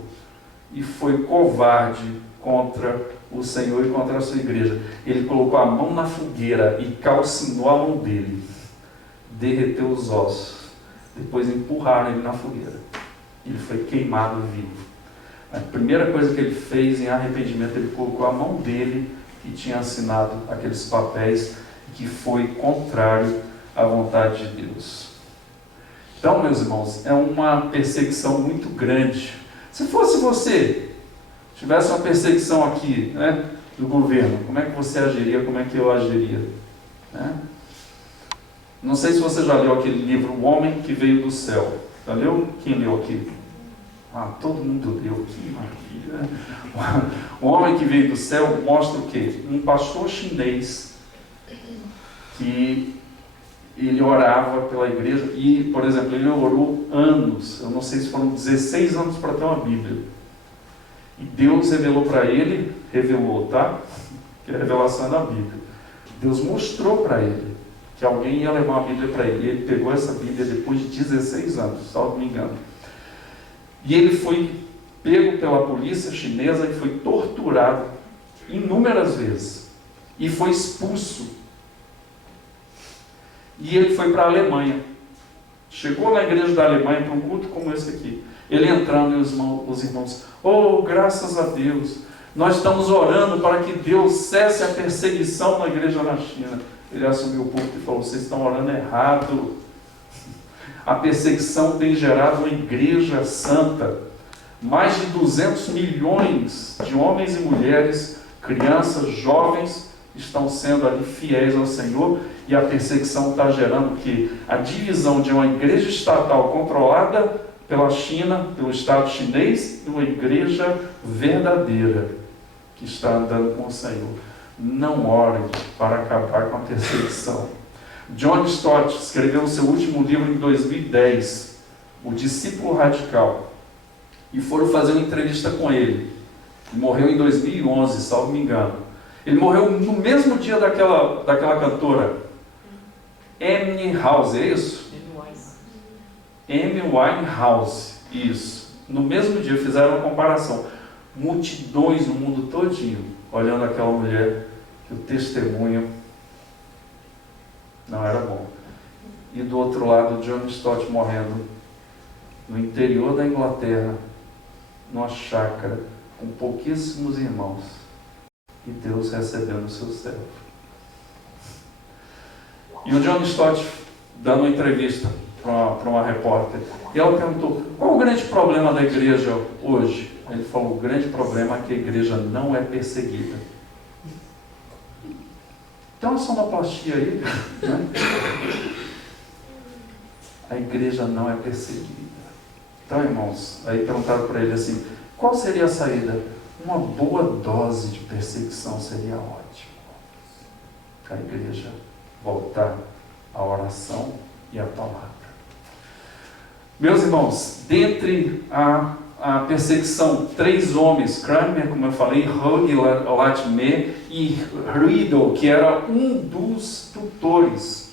e foi covarde contra o Senhor e contra a sua igreja. Ele colocou a mão na fogueira e calcinou a mão dele. Derreteu os ossos, depois empurraram ele na fogueira. Ele foi queimado vivo. A primeira coisa que ele fez em arrependimento, ele colocou a mão dele, que tinha assinado aqueles papéis, que foi contrário à vontade de Deus. Então, meus irmãos, é uma perseguição muito grande. Se fosse você, tivesse uma perseguição aqui, né, do governo, como é que você agiria, como é que eu agiria? Né? Não sei se você já leu aquele livro, O Homem que Veio do Céu. Já leu? Quem leu aqui? Todo mundo leu, que maravilha. O Homem que Veio do Céu mostra o quê? Um pastor chinês que ele orava pela igreja e, por exemplo, ele orou anos, eu não sei se foram 16 anos para ter uma Bíblia. E Deus revelou para ele, tá? Que a revelação é da Bíblia. Deus mostrou para ele que alguém ia levar uma Bíblia para ele. E ele pegou essa Bíblia depois de 16 anos, se não me engano. E ele foi pego pela polícia chinesa e foi torturado inúmeras vezes. E foi expulso. E ele foi para a Alemanha. Chegou na igreja da Alemanha para um culto como esse aqui. Ele entrando e os irmãos, graças a Deus, nós estamos orando para que Deus cesse a perseguição na igreja na China. Ele assumiu o púlpito e falou: vocês estão orando errado. A perseguição tem gerado uma igreja santa. Mais de 200 milhões de homens e mulheres, crianças, jovens, estão sendo ali fiéis ao Senhor. E a perseguição está gerando que a divisão de uma igreja estatal controlada pela China, pelo Estado chinês, e uma igreja verdadeira que está andando com o Senhor. Não orem para acabar com a perseguição. John Stott escreveu o seu último livro em 2010, O Discípulo Radical, e foram fazer uma entrevista com ele. Ele morreu em 2011, salvo me engano. Ele morreu no mesmo dia daquela cantora, Amy House, é isso? Amy Winehouse, isso. No mesmo dia fizeram uma comparação. Multidões no mundo todinho olhando aquela mulher, que o testemunho não era bom. E do outro lado, John Stott morrendo no interior da Inglaterra, numa chácara, com pouquíssimos irmãos, e Deus recebendo o seu servo. E o John Stott, dando uma entrevista para uma repórter, e ela perguntou: qual o grande problema da igreja hoje? Ele falou: o grande problema é que a igreja não é perseguida. Tem uma sonoplastia aí, né? A igreja não é perseguida. Então, irmãos, aí perguntaram para ele assim: qual seria a saída? Uma boa dose de perseguição seria ótimo. A igreja voltar à oração e à palavra. Meus irmãos, dentre a perseguição, 3 homens, Cranmer, como eu falei, Hugh Latimer e Riddle, que era um dos tutores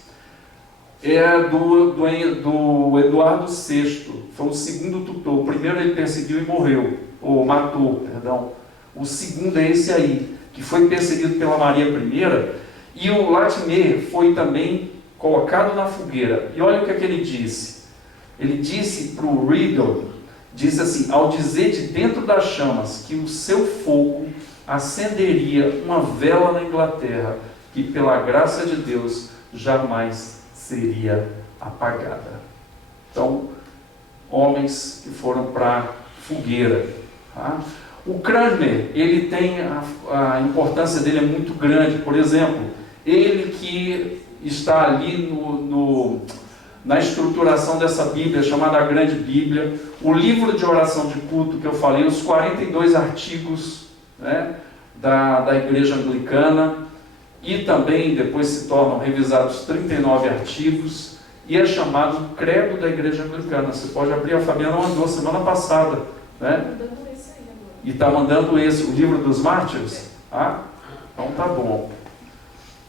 do Eduardo VI, foi o segundo tutor. O primeiro ele perseguiu e morreu, ou matou, perdão. O segundo é esse aí, que foi perseguido pela Maria I, e o Latimer foi também colocado na fogueira. E olha o que é que ele disse. Ele disse para o Riddle, disse assim: ao dizer de dentro das chamas que o seu fogo acenderia uma vela na Inglaterra, que pela graça de Deus jamais seria apagada. Então, homens que foram para a fogueira. Tá? O Cranmer, ele tem, a importância dele é muito grande. Por exemplo, ele que está ali na estruturação dessa Bíblia, chamada a Grande Bíblia, o livro de oração de culto que eu falei, os 42 artigos, né, da Igreja Anglicana, e também depois se tornam revisados 39 artigos, e é chamado Credo da Igreja Anglicana. Você pode abrir, a Fabiana mandou semana passada, né? E está mandando esse, o livro dos mártires. Ah, então tá bom.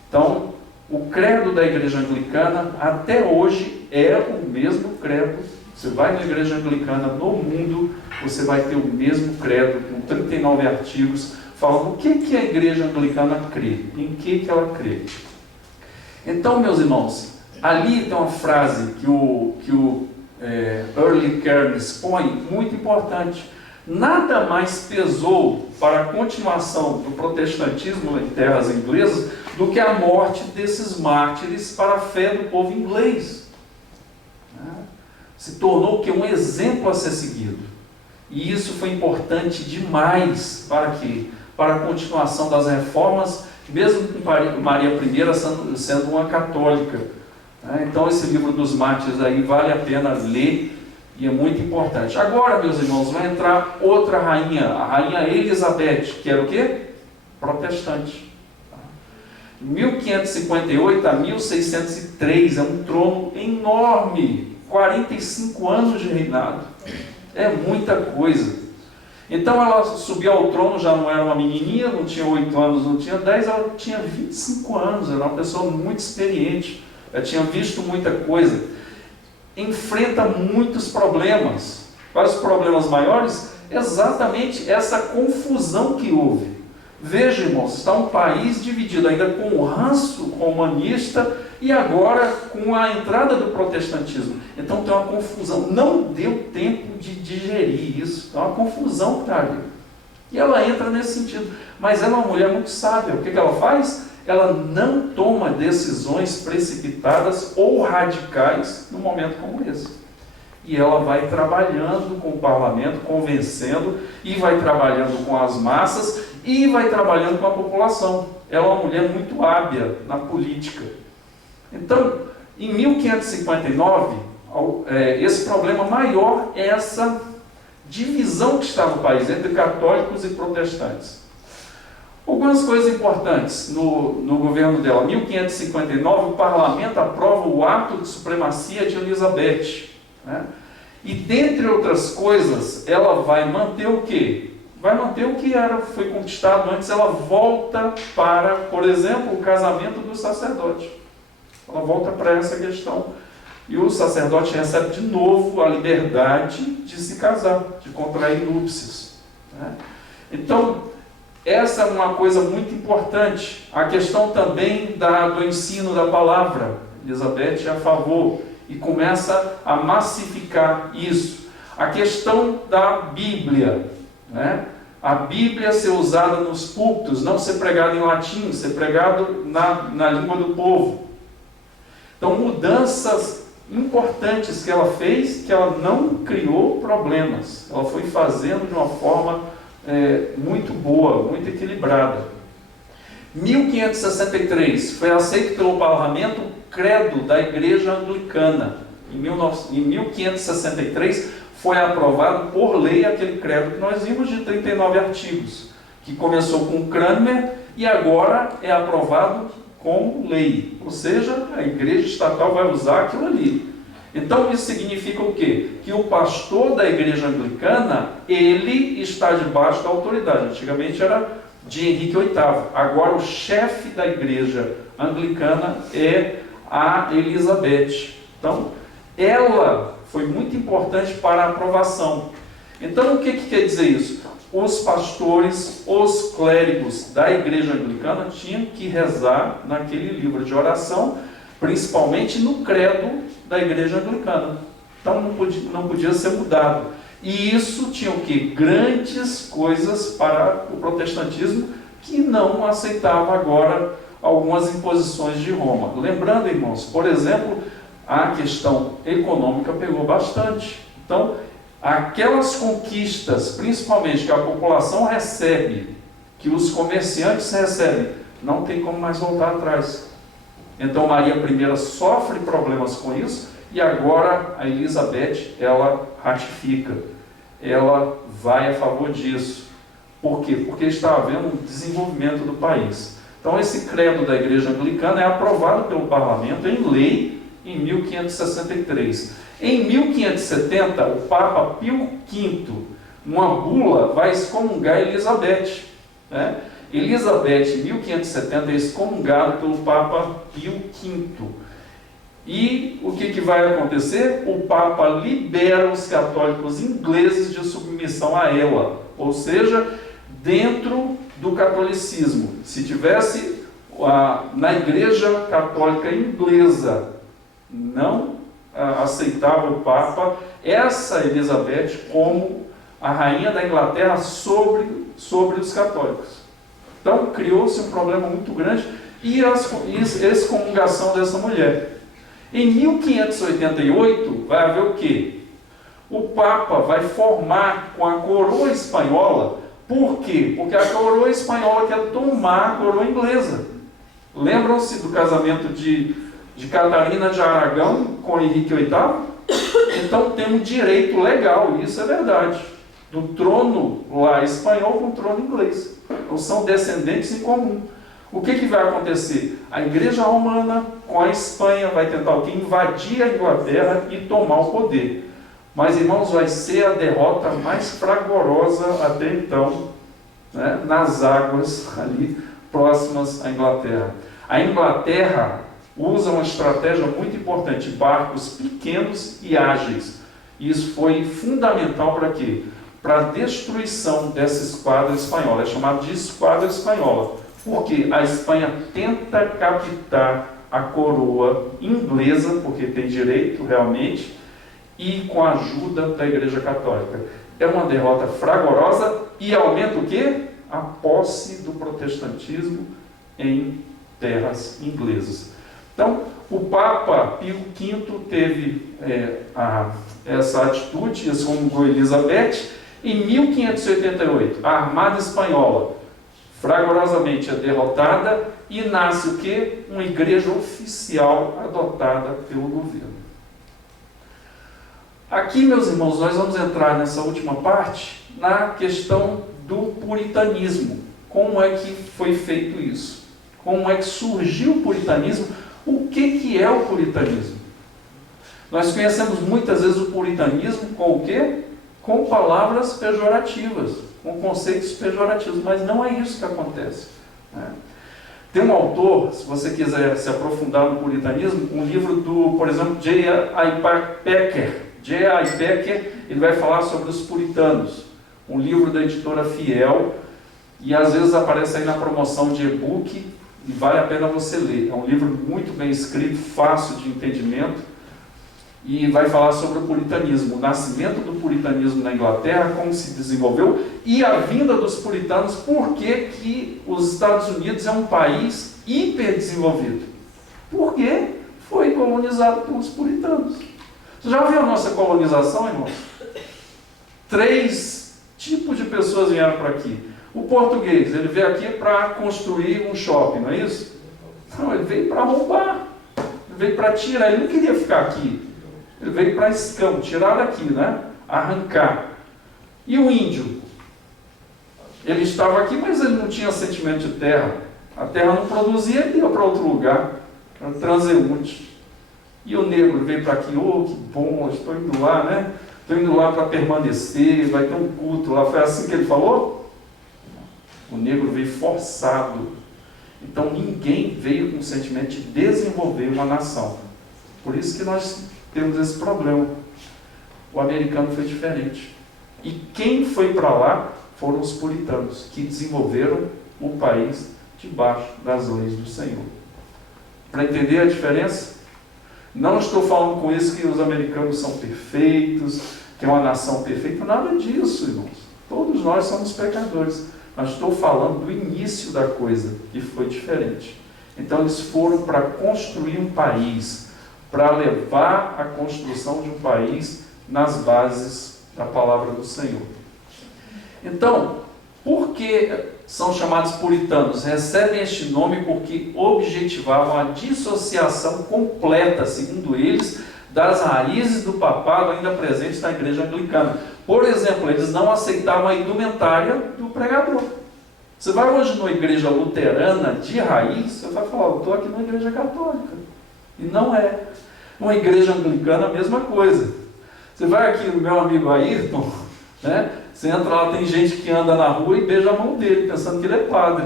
Então, o credo da Igreja Anglicana até hoje é o mesmo credo. Você vai na Igreja Anglicana no mundo, você vai ter o mesmo credo, com 39 artigos, falando o que a Igreja Anglicana crê, em que ela crê. Então, meus irmãos, ali tem uma frase que o Early Cairns põe, muito importante. Nada mais pesou para a continuação do protestantismo em terras inglesas do que a morte desses mártires para a fé do povo inglês. Se tornou um exemplo a ser seguido. E isso foi importante demais para quê? Para a continuação das reformas, mesmo com Maria I sendo uma católica. Então esse livro dos mártires aí vale a pena ler e é muito importante. Agora, meus irmãos, vai entrar outra rainha, a rainha Elizabeth, que era o quê? Protestante. De 1558 a 1603, é um trono enorme, 45 anos de reinado. É muita coisa. Então ela subiu ao trono, já não era uma menininha, não tinha 8 anos, não tinha 10, ela tinha 25 anos, era uma pessoa muito experiente, ela tinha visto muita coisa. Enfrenta muitos problemas. Quais os problemas maiores? Exatamente essa confusão que houve. Veja, irmãos, está um país dividido ainda com o ranço humanista e agora com a entrada do protestantismo. Então tem uma confusão. Não deu tempo de digerir isso. É uma confusão que está ali. E ela entra nesse sentido. Mas ela é uma mulher muito sábia. O que ela faz? Ela não toma decisões precipitadas ou radicais num momento como esse. E ela vai trabalhando com o parlamento, convencendo, e vai trabalhando com as massas, e vai trabalhando com a população. Ela é uma mulher muito hábil na política. Então, em 1559, esse problema maior é essa divisão que está no país entre católicos e protestantes. Algumas coisas importantes no governo dela. Em 1559, o parlamento aprova o ato de supremacia de Elizabeth. Né? E, dentre outras coisas, ela vai manter o quê? Vai manter o que foi conquistado antes. Ela volta para, por exemplo, o casamento do sacerdote. Ela volta para essa questão. E o sacerdote recebe de novo a liberdade de se casar, de contrair núpcias, né? Então, essa é uma coisa muito importante. A questão também do ensino da palavra. Elizabeth é a favor e começa a massificar isso. A questão da Bíblia, né? A Bíblia ser usada nos púlpitos, não ser pregada em latim, ser pregado na língua do povo. Então, mudanças importantes que ela fez, que ela não criou problemas. Ela foi fazendo de uma forma muito boa, muito equilibrada. 1563, foi aceito pelo parlamento o credo da Igreja Anglicana. Em 1563, foi aprovado por lei aquele credo que nós vimos de 39 artigos, que começou com Cranmer e agora é aprovado como lei. Ou seja, a igreja estatal vai usar aquilo ali. Então isso significa o quê? Que o pastor da igreja anglicana, ele está debaixo da autoridade. Antigamente era de Henrique VIII. Agora o chefe da igreja anglicana é a Elizabeth. Então, ela foi muito importante para a aprovação. Então, o que quer dizer isso? Os pastores, os clérigos da igreja anglicana tinham que rezar naquele livro de oração, principalmente no credo da igreja anglicana. Então, não podia ser mudado. E isso tinha o quê? Grandes coisas para o protestantismo, que não aceitava agora algumas imposições de Roma. Lembrando, irmãos, por exemplo, a questão econômica pegou bastante. Então, aquelas conquistas, principalmente que a população recebe, que os comerciantes recebem, não tem como mais voltar atrás. Então, Maria I sofre problemas com isso, e agora a Elizabeth, ela ratifica, ela vai a favor disso. Por quê? Porque está havendo um desenvolvimento do país. Então, esse credo da igreja anglicana é aprovado pelo parlamento em lei em 1563. Em 1570, o Papa Pio V, numa bula, vai excomungar Elizabeth, né? Elizabeth, em 1570, é excomungado pelo Papa Pio V. E o que vai acontecer? O Papa libera os católicos ingleses de submissão a ela, ou seja, dentro do catolicismo. Se tivesse na Igreja Católica Inglesa não aceitava o Papa, essa Elizabeth como a rainha da Inglaterra sobre os católicos. Então criou-se um problema muito grande e a excomungação dessa mulher. Em 1588 vai haver o quê? O Papa vai formar com a coroa espanhola. Por quê? Porque a coroa espanhola quer tomar a coroa inglesa. Lembram-se do casamento de Catarina de Aragão com Henrique VIII? Então tem um direito legal, isso é verdade, do trono lá espanhol com o trono inglês. Então são descendentes em comum. O que vai acontecer? A igreja romana com a Espanha vai tentar o quê? Invadir a Inglaterra e tomar o poder. Mas, irmãos, vai ser a derrota mais fragorosa até então, né, nas águas ali próximas à Inglaterra. A Inglaterra usa uma estratégia muito importante, barcos pequenos e ágeis. Isso foi fundamental para quê? Para a destruição dessa esquadra espanhola. É chamado de esquadra espanhola. Porque a Espanha tenta captar a coroa inglesa, porque tem direito realmente, e com a ajuda da Igreja Católica. É uma derrota fragorosa e aumenta o quê? A posse do protestantismo em terras inglesas. Então, o Papa Pio V teve essa atitude, excomungou Elizabeth. Em 1588, a Armada Espanhola fragorosamente é derrotada e nasce o quê? Uma igreja oficial adotada pelo governo. Aqui, meus irmãos, nós vamos entrar nessa última parte na questão do puritanismo. Como é que foi feito isso? Como é que surgiu o puritanismo? O que é o puritanismo? Nós conhecemos muitas vezes o puritanismo com o quê? Com palavras pejorativas, com conceitos pejorativos, mas não é isso que acontece, né? Tem um autor, se você quiser se aprofundar no puritanismo, um livro do, por exemplo, J.I. Packer. J.I. Packer, ele vai falar sobre os puritanos. Um livro da editora Fiel, e às vezes aparece aí na promoção de e-book, e vale a pena você ler. É um livro muito bem escrito, fácil de entendimento, e vai falar sobre o puritanismo, o nascimento do puritanismo na Inglaterra, como se desenvolveu, e a vinda dos puritanos, por que os Estados Unidos é um país hiperdesenvolvido. Porque foi colonizado pelos puritanos. Você já viu a nossa colonização, irmãos? 3 tipos de pessoas vieram para aqui. O português, ele veio aqui para construir um shopping, não é isso? Não, ele veio para roubar, ele veio para tirar, ele não queria ficar aqui. Ele veio para escampo, tirar daqui, né? Arrancar. E o índio? Ele estava aqui, mas ele não tinha sentimento de terra. A terra não produzia, ele ia para outro lugar. Era transeunte. E o negro veio para aqui, oh, que bom, estou indo lá, né? Estou indo lá para permanecer, vai ter um culto lá. Foi assim que ele falou? O negro veio forçado. Então ninguém veio com o sentimento de desenvolver uma nação. Por isso que nós temos esse problema. O americano foi diferente. E quem foi para lá foram os puritanos, que desenvolveram o país debaixo das leis do Senhor. Para entender a diferença? Não estou falando com isso que os americanos são perfeitos, que é uma nação perfeita, nada disso, irmãos. Todos nós somos pecadores. Mas estou falando do início da coisa, que foi diferente. Então eles foram para construir um país, para levar a construção de um país nas bases da palavra do Senhor. Então, por que são chamados puritanos? Recebem este nome porque objetivavam a dissociação completa, segundo eles, das raízes do papado ainda presentes na igreja anglicana. Por exemplo, eles não aceitavam a indumentária do pregador. Você vai hoje numa igreja luterana de raiz, você vai falar, eu estou aqui numa igreja católica. E não é. Uma igreja anglicana, a mesma coisa. Você vai aqui no meu amigo Ayrton, né? Você entra lá, tem gente que anda na rua e beija a mão dele, pensando que ele é padre.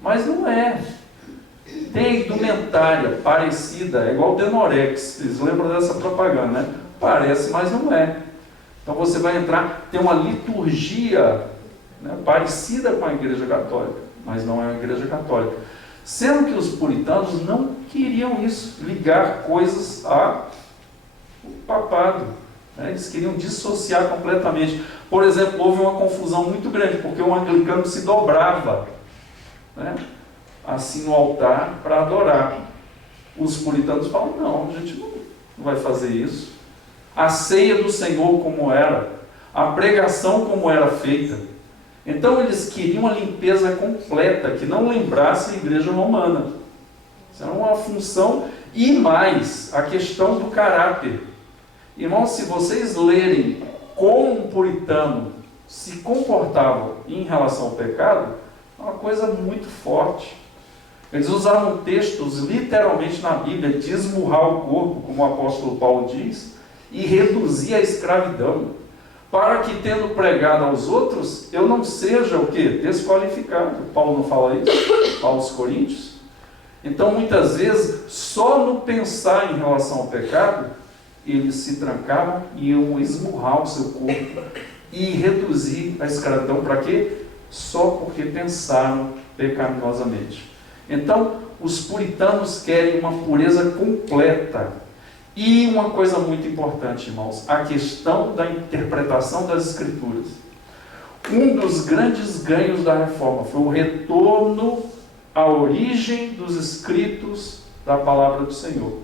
Mas não é. Tem indumentária parecida, é igual o Denorex. Vocês lembram dessa propaganda, né? Parece, mas não é. Então você vai entrar, tem uma liturgia, né, parecida com a igreja católica, mas não é uma igreja católica. Sendo que os puritanos não queriam isso, ligar coisas ao papado. Né? Eles queriam dissociar completamente. Por exemplo, houve uma confusão muito grande, porque o anglicano se dobrava, né, assim no altar para adorar. Os puritanos falam, não, a gente não vai fazer isso. A ceia do Senhor como era, a pregação como era feita. Então eles queriam uma limpeza completa, que não lembrasse a igreja romana. Isso era uma função, e mais, a questão do caráter. Irmãos, se vocês lerem como um puritano se comportava em relação ao pecado, é uma coisa muito forte. Eles usavam textos literalmente na Bíblia, de esmurrar o corpo, como o apóstolo Paulo diz, e reduzir a escravidão, para que, tendo pregado aos outros, eu não seja o quê? Desqualificado. Paulo não fala isso aos Coríntios? Então, muitas vezes, só no pensar em relação ao pecado, eles se trancavam e iam esmurrar o seu corpo e reduzir a escravidão. Para quê? Só porque pensaram pecaminosamente. Então, os puritanos querem uma pureza completa. E uma coisa muito importante, irmãos, a questão da interpretação das Escrituras. Um dos grandes ganhos da reforma foi o retorno à origem dos escritos da palavra do Senhor.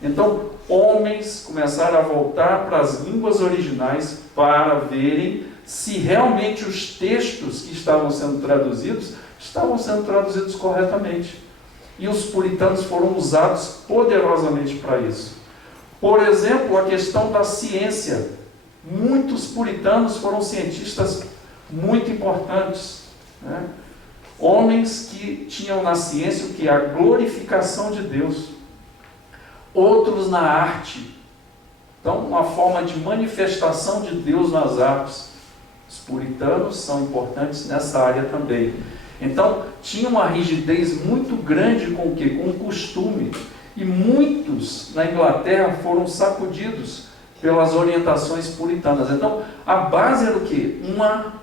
Então, homens começaram a voltar para as línguas originais para verem se realmente os textos que estavam sendo traduzidos corretamente. E os puritanos foram usados poderosamente para isso. Por exemplo, a questão da ciência. Muitos puritanos foram cientistas muito importantes, né? Homens que tinham na ciência o que? A glorificação de Deus. Outros na arte. Então, uma forma de manifestação de Deus nas artes. Os puritanos são importantes nessa área também. Então, tinha uma rigidez muito grande com o quê? Com o costume. E muitos na Inglaterra foram sacudidos pelas orientações puritanas. Então, a base era o quê? Uma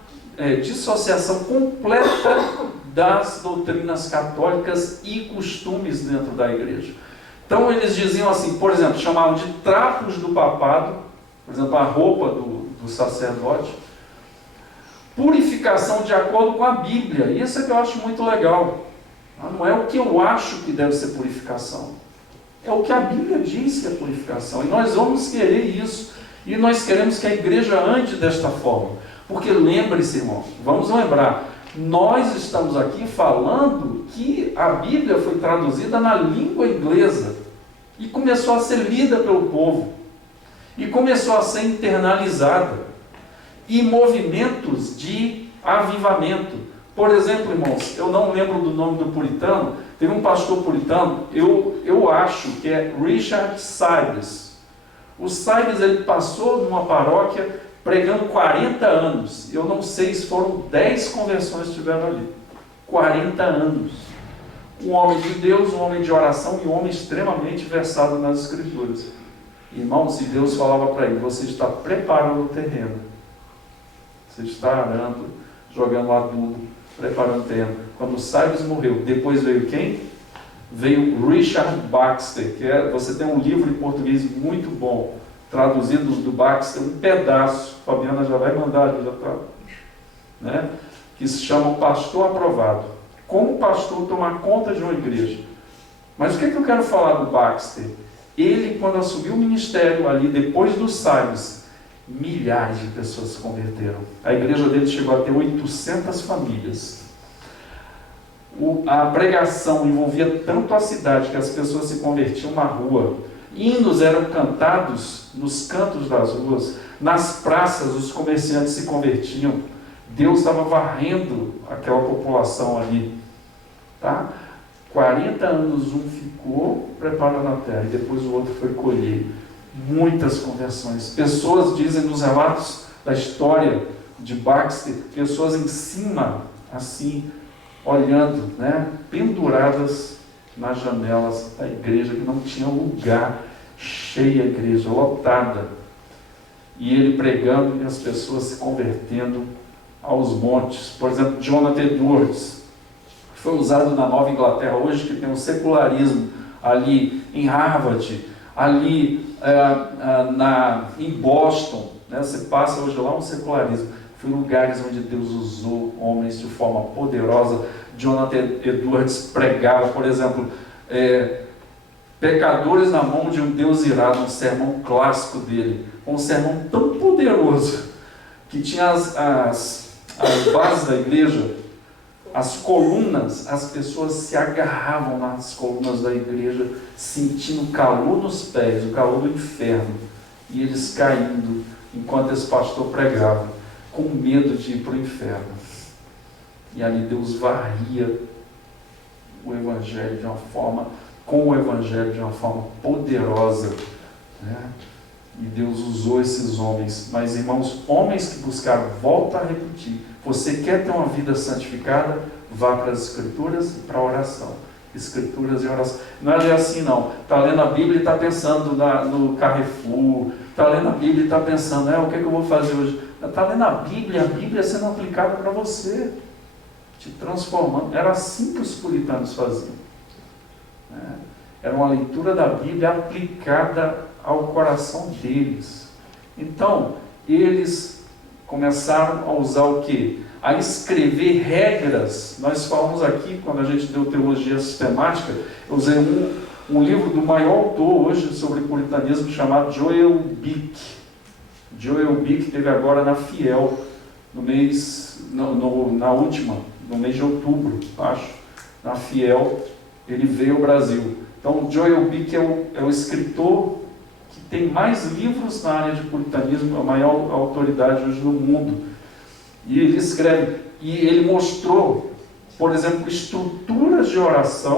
dissociação completa das doutrinas católicas e costumes dentro da igreja. Então, eles diziam assim, por exemplo, chamavam de trapos do papado, por exemplo, a roupa do sacerdote, purificação de acordo com a Bíblia. Isso é que eu acho muito legal. Não é o que eu acho que deve ser purificação. É o que a Bíblia diz que é purificação. E nós vamos querer isso. E nós queremos que a igreja ande desta forma. Porque lembre-se, irmão, vamos lembrar, nós estamos aqui falando que a Bíblia foi traduzida na língua inglesa e começou a ser lida pelo povo. E começou a ser internalizada. E movimentos de avivamento. Por exemplo, irmãos, eu não lembro do nome do puritano, teve um pastor puritano, eu acho que é Richard Sides. O Sides, ele passou numa paróquia pregando 40 anos. Eu não sei se foram 10 conversões que tiveram ali. 40 anos. Um homem de Deus, um homem de oração e um homem extremamente versado nas Escrituras. Irmãos, e Deus falava para ele, você está preparando o terreno. Você está arando, jogando adubo, preparando o terreno. Quando Sides morreu, depois veio quem? Veio Richard Baxter, você tem um livro em português muito bom, traduzido do Baxter, um pedaço, Fabiana já vai mandar ali, já está, né? Que se chama Pastor Aprovado. Como o pastor tomar conta de uma igreja. Mas o que eu quero falar do Baxter? Ele, quando assumiu o ministério ali, depois dos Sides, milhares de pessoas se converteram. A igreja dele chegou a ter 800 famílias. A pregação envolvia tanto a cidade que as pessoas se convertiam na rua. Hinos eram cantados nos cantos das ruas. Nas praças os comerciantes se convertiam. Deus estava varrendo aquela população ali. Tá? 40 anos um ficou preparando a terra e depois o outro foi colher. Muitas conversões. Pessoas dizem nos relatos da história de Baxter, pessoas em cima, assim, olhando, né, penduradas nas janelas da igreja, que não tinha lugar, cheia a igreja, lotada. E ele pregando e as pessoas se convertendo aos montes. Por exemplo, Jonathan Edwards, que foi usado na Nova Inglaterra hoje, que tem um secularismo ali em Harvard, ali em Boston, né? Você passa hoje lá um secularismo. Foi lugares onde Deus usou homens de forma poderosa. Jonathan Edwards pregava, por exemplo, pecadores na mão de um Deus irado, um sermão clássico dele, um sermão tão poderoso, que tinha as bases da igreja, as colunas, as pessoas se agarravam nas colunas da igreja, sentindo o calor nos pés, o calor do inferno, e eles caindo, enquanto esse pastor pregava, com medo de ir para o inferno. E ali Deus varria o Evangelho de uma forma, com o Evangelho de uma forma poderosa, né? E Deus usou esses homens. Mas, irmãos, homens que buscaram, volta a repetir, você quer ter uma vida santificada? Vá para as Escrituras e para a oração. Escrituras e oração. Não é assim, não. Está lendo a Bíblia e está pensando no Carrefour. Está lendo a Bíblia e está pensando, o que é que eu vou fazer hoje? Está lendo a Bíblia sendo aplicada para você, te transformando. Era assim que os puritanos faziam. Era uma leitura da Bíblia aplicada ao coração deles. Então, eles começaram a usar o quê? A escrever regras. Nós falamos aqui, quando a gente deu teologia sistemática, eu usei um livro do maior autor hoje sobre puritanismo, chamado Joel Bick. Joel Bick teve agora na Fiel, no mês de outubro, acho, na Fiel, ele veio ao Brasil. Então, Joel Bick é o escritor que tem mais livros na área de puritanismo, a maior autoridade hoje no mundo. E ele escreve, e ele mostrou, por exemplo, estruturas de oração,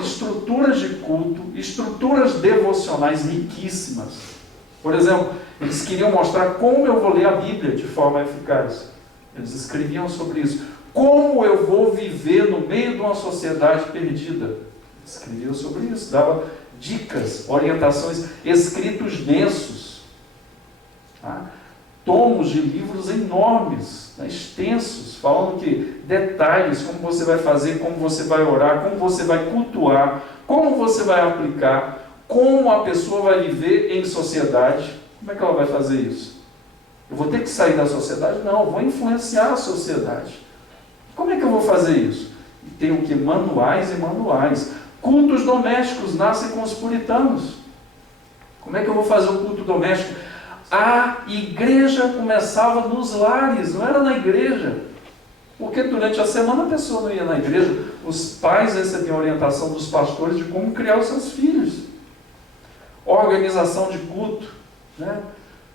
estruturas de culto, estruturas devocionais riquíssimas. Por exemplo, eles queriam mostrar como eu vou ler a Bíblia de forma eficaz. Eles escreviam sobre isso. Como eu vou viver no meio de uma sociedade perdida? Escreveu sobre isso, dava dicas, orientações, escritos densos, tá? Tomos de livros enormes, né, extensos, falando que detalhes, como você vai fazer, como você vai orar, como você vai cultuar, como você vai aplicar, como a pessoa vai viver em sociedade. Como é que ela vai fazer isso? Eu vou ter que sair da sociedade? Não, eu vou influenciar a sociedade. Como é que eu vou fazer isso? Tem o que? Manuais e manuais. Cultos domésticos nascem com os puritanos. Como é que eu vou fazer o culto doméstico? A igreja começava nos lares, não era na igreja. Porque durante a semana a pessoa não ia na igreja. Os pais recebiam orientação dos pastores de como criar os seus filhos. Organização de culto, né?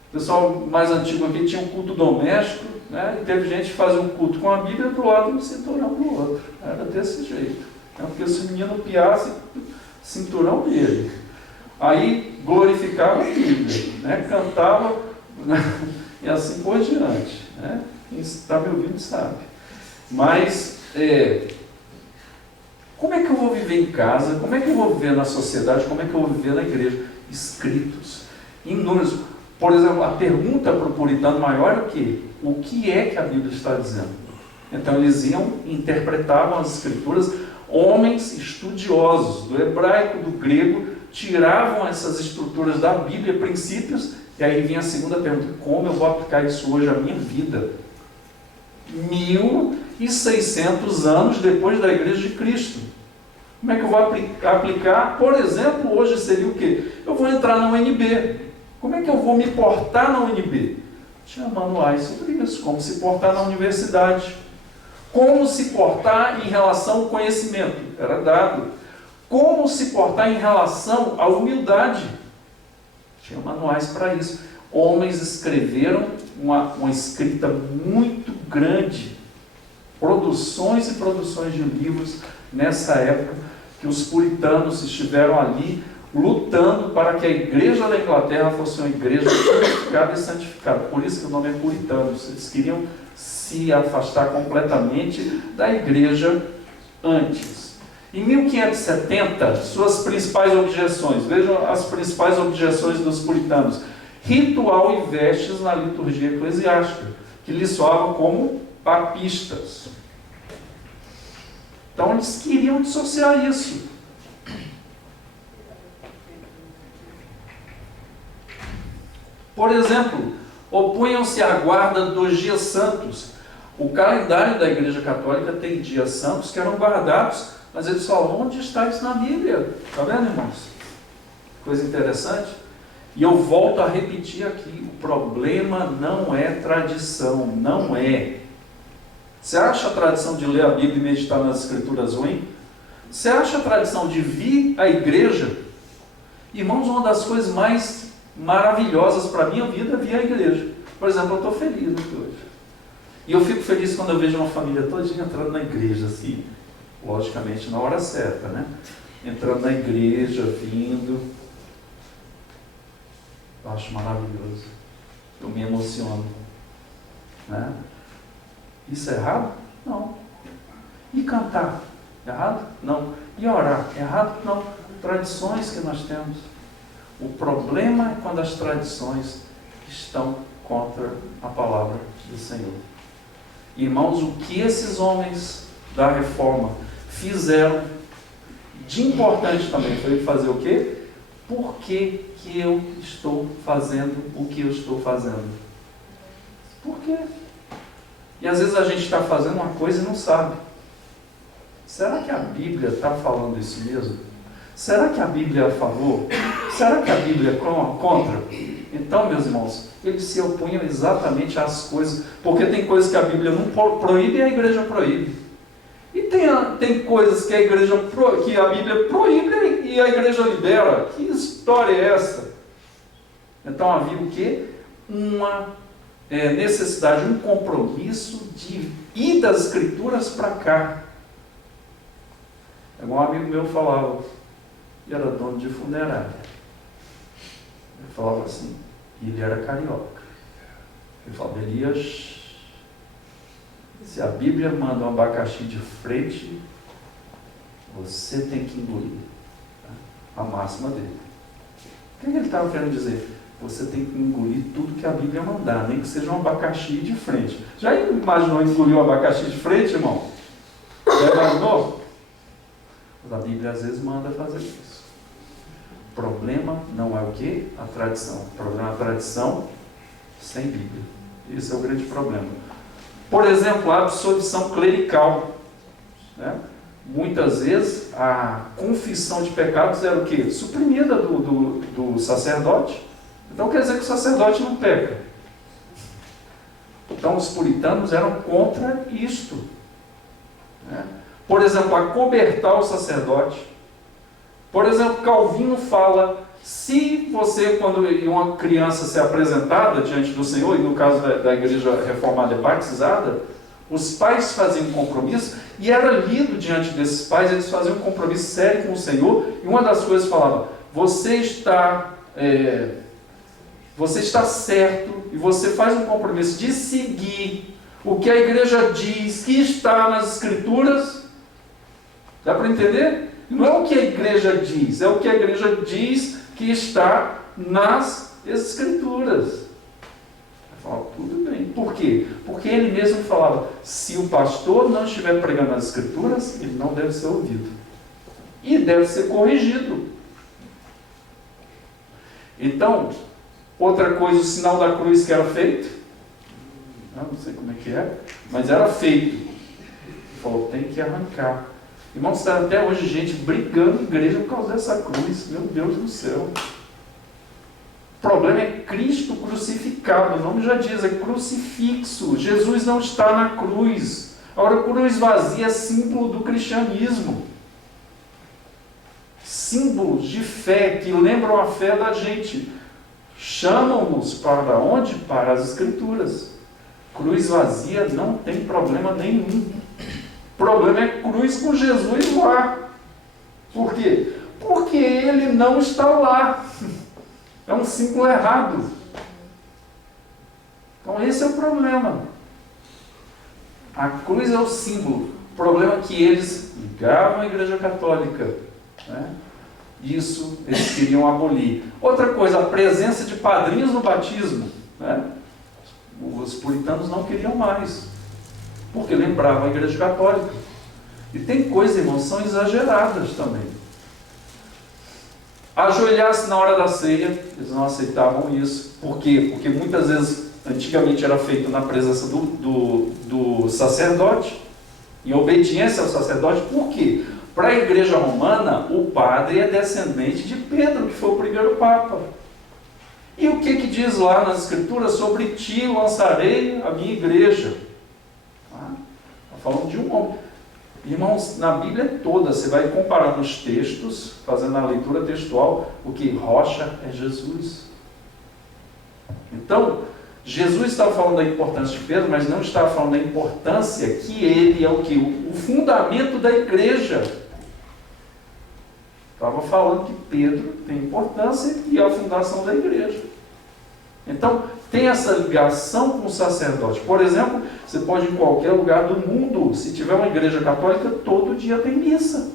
O pessoal mais antigo aqui tinha um culto doméstico, né? E teve gente que fazia um culto com a Bíblia do lado e um cinturão do outro. Era desse jeito. Né? Porque se o menino piasse, cinturão dele. Aí glorificava a Bíblia, né? Cantava, né? E assim por diante. Né? Quem está me ouvindo sabe. Mas, como é que eu vou viver em casa? Como é que eu vou viver na sociedade? Como é que eu vou viver na igreja? Escritos. Inúmeros. Por exemplo, a pergunta para o puritano maior é o quê? O que é que a Bíblia está dizendo? Então eles iam, interpretavam as escrituras, homens estudiosos do hebraico, do grego, tiravam essas estruturas da Bíblia, princípios, e aí vinha a segunda pergunta: como eu vou aplicar isso hoje à minha vida? 1600 anos depois da Igreja de Cristo. Como é que eu vou aplicar? Por exemplo, hoje seria o quê? Eu vou entrar na UNB. Como é que eu vou me portar na UNB? Tinha manuais sobre isso, como se portar na universidade. Como se portar em relação ao conhecimento, era dado. Como se portar em relação à humildade. Tinha manuais para isso. Homens escreveram uma escrita muito grande, produções e produções de livros nessa época, que os puritanos estiveram ali lutando para que a igreja da Inglaterra fosse uma igreja purificada e santificada. Por isso que o nome é puritanos. Eles queriam se afastar completamente da igreja antes. Em 1570, suas principais objeções, vejam as principais objeções dos puritanos: ritual e vestes na liturgia eclesiástica, que lhes soavam como papistas. Então eles queriam dissociar isso. Por exemplo, opunham-se à guarda dos dias santos. O calendário da Igreja Católica tem dias santos que eram guardados, mas eles falam: onde está isso na Bíblia? Está vendo, irmãos? Coisa interessante. E eu volto a repetir aqui: o problema não é tradição, não é. Você acha a tradição de ler a Bíblia e meditar nas Escrituras ruim? Você acha a tradição de vir à igreja? Irmãos, uma das coisas mais maravilhosas para a minha vida é vir à igreja. Por exemplo, eu estou feliz aqui hoje. E eu fico feliz quando eu vejo uma família todinha entrando na igreja, assim, logicamente na hora certa, né? Entrando na igreja, vindo. Eu acho maravilhoso. Eu me emociono. Né? Isso é errado? Não. E cantar? Errado? Não. E orar? Errado? Não. Tradições que nós temos. O problema é quando as tradições estão contra a palavra do Senhor. Irmãos, o que esses homens da reforma fizeram de importante também foi fazer o quê? Por que que eu estou fazendo o que eu estou fazendo? Por quê? E às vezes a gente está fazendo uma coisa e não sabe. Será que a Bíblia está falando isso mesmo? Será que a Bíblia é a favor? Será que a Bíblia é contra? Então, meus irmãos, eles se opunham exatamente às coisas, porque tem coisas que a Bíblia não proíbe e a igreja proíbe. E tem coisas que a Bíblia proíbe e a igreja libera. Que história é essa? Então havia o quê? Uma necessidade, um compromisso de ir das Escrituras para cá. Um amigo meu falava, ele era dono de funerária. Ele falava assim, e ele era carioca. Ele falava: Elias, Se a Bíblia manda um abacaxi de frente, você tem que engolir. A máxima dele. O que ele estava querendo dizer? Você tem que engolir tudo que a Bíblia mandar, nem que seja um abacaxi de frente. Já imaginou engolir um abacaxi de frente, irmão? Já imaginou? Mas a Bíblia às vezes manda fazer isso. O problema não é o quê? A tradição. O problema é a tradição sem Bíblia. Esse é o grande problema. Por exemplo, a absolvição clerical. Né? Muitas vezes a confissão de pecados era o quê? Suprimida do sacerdote. Então quer dizer que o sacerdote não peca. Então os puritanos eram contra isto. Né? Por exemplo, acobertar o sacerdote. Por exemplo, Calvino fala, se você, quando uma criança se apresentada diante do Senhor, e no caso da igreja reformada é batizada, os pais faziam um compromisso, e era lido diante desses pais, eles faziam um compromisso sério com o Senhor, e uma das coisas falava, você está certo, e você faz um compromisso de seguir o que a igreja diz, que está nas Escrituras. Dá para entender? Não é o que a igreja diz, é o que a igreja diz que está nas Escrituras. Eu falo, tudo bem. Por quê? Porque ele mesmo falava, se o pastor não estiver pregando as Escrituras, ele não deve ser ouvido. E deve ser corrigido. Então, outra coisa, o sinal da cruz que era feito, eu não sei como é que é, mas era feito. Ele falou, tem que arrancar. Irmãos, está até hoje gente brigando em igreja por causa dessa cruz. Meu Deus do céu. O problema é Cristo crucificado. O nome já diz, é crucifixo. Jesus não está na cruz. Agora, cruz vazia é símbolo do cristianismo. Símbolos de fé que lembram a fé da gente. Chamam-nos para onde? Para as Escrituras. Cruz vazia não tem problema nenhum. O problema é cruz com Jesus lá. Por quê? Porque ele não está lá. É um símbolo errado. Então esse é o problema. A cruz é o símbolo. O problema é que eles ligavam a Igreja Católica. Né? Isso eles queriam abolir. Outra coisa, a presença de padrinhos no batismo. Né? Os puritanos não queriam mais. Porque lembravam a Igreja Católica. E tem coisas, irmãos, são exageradas também. Ajoelhar-se na hora da ceia, eles não aceitavam isso. Por quê? Porque muitas vezes, antigamente era feito na presença do sacerdote, em obediência ao sacerdote. Por quê? Para a igreja romana, o padre é descendente de Pedro, que foi o primeiro papa. E o que diz lá nas Escrituras? Sobre ti lançarei a minha igreja. Está falando de um homem. Irmãos, na Bíblia toda, você vai comparando os textos, fazendo a leitura textual, o que rocha é Jesus. Então, Jesus estava falando da importância de Pedro, mas não estava falando da importância que ele é o que? O fundamento da igreja. Estava falando que Pedro tem importância e é a fundação da igreja. Então, tem essa ligação com o sacerdote. Por exemplo, você pode ir em qualquer lugar do mundo, se tiver uma igreja católica, todo dia tem missa.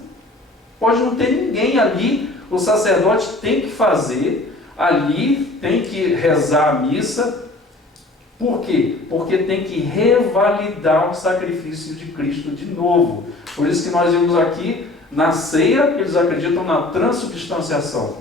Pode não ter ninguém ali, o sacerdote tem que fazer, ali tem que rezar a missa. Por quê? Porque tem que revalidar o sacrifício de Cristo de novo. Por isso que nós vimos aqui, na ceia, eles acreditam na transubstanciação.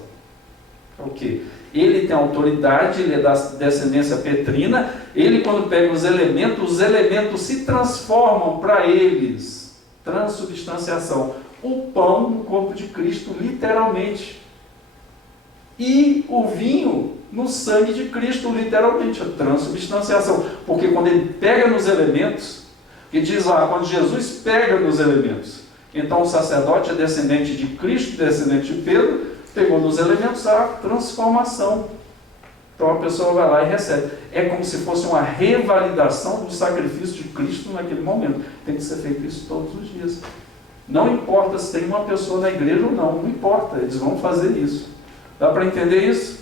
É o quê? Ele tem autoridade, ele é da descendência petrina, ele quando pega os elementos se transformam para eles. Transubstanciação. O pão no corpo de Cristo, literalmente. E o vinho no sangue de Cristo, literalmente. A transubstanciação. Porque quando ele pega nos elementos, que diz lá, quando Jesus pega nos elementos, então o sacerdote é descendente de Cristo, descendente de Pedro, pegou nos elementos a transformação. Então a pessoa vai lá e recebe. É como se fosse uma revalidação do sacrifício de Cristo naquele momento. Tem que ser feito isso todos os dias. Não importa se tem uma pessoa na igreja ou não, não importa, eles vão fazer isso. Dá para entender isso?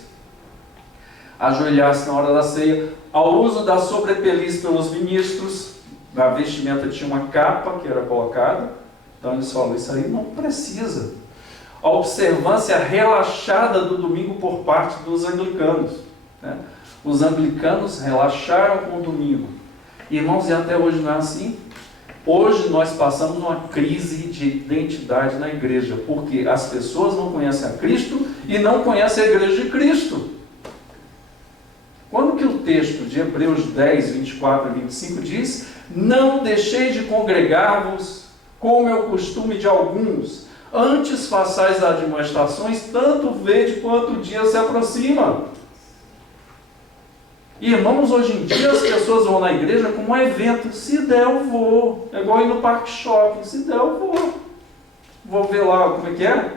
Ajoelhar-se na hora da ceia, ao uso da sobrepeliz pelos ministros, Na vestimenta tinha uma capa que era colocada, então eles falam, isso aí não precisa. A observância relaxada do domingo por parte dos anglicanos, né? Os anglicanos relaxaram com o domingo. Irmãos, e até hoje não é assim? Hoje nós passamos uma crise de identidade na igreja, porque as pessoas não conhecem a Cristo e não conhecem a igreja de Cristo. Quando que o texto de Hebreus 10, 24 e 25 diz: não deixeis de congregar-vos, como é o costume de alguns, antes façais admoestações, tanto vede quanto o dia se aproxima. Irmãos, hoje em dia as pessoas vão na igreja como um evento. Se der, eu vou. É igual ir no parque shopping. Se der, eu vou. Vou ver lá, como é que é?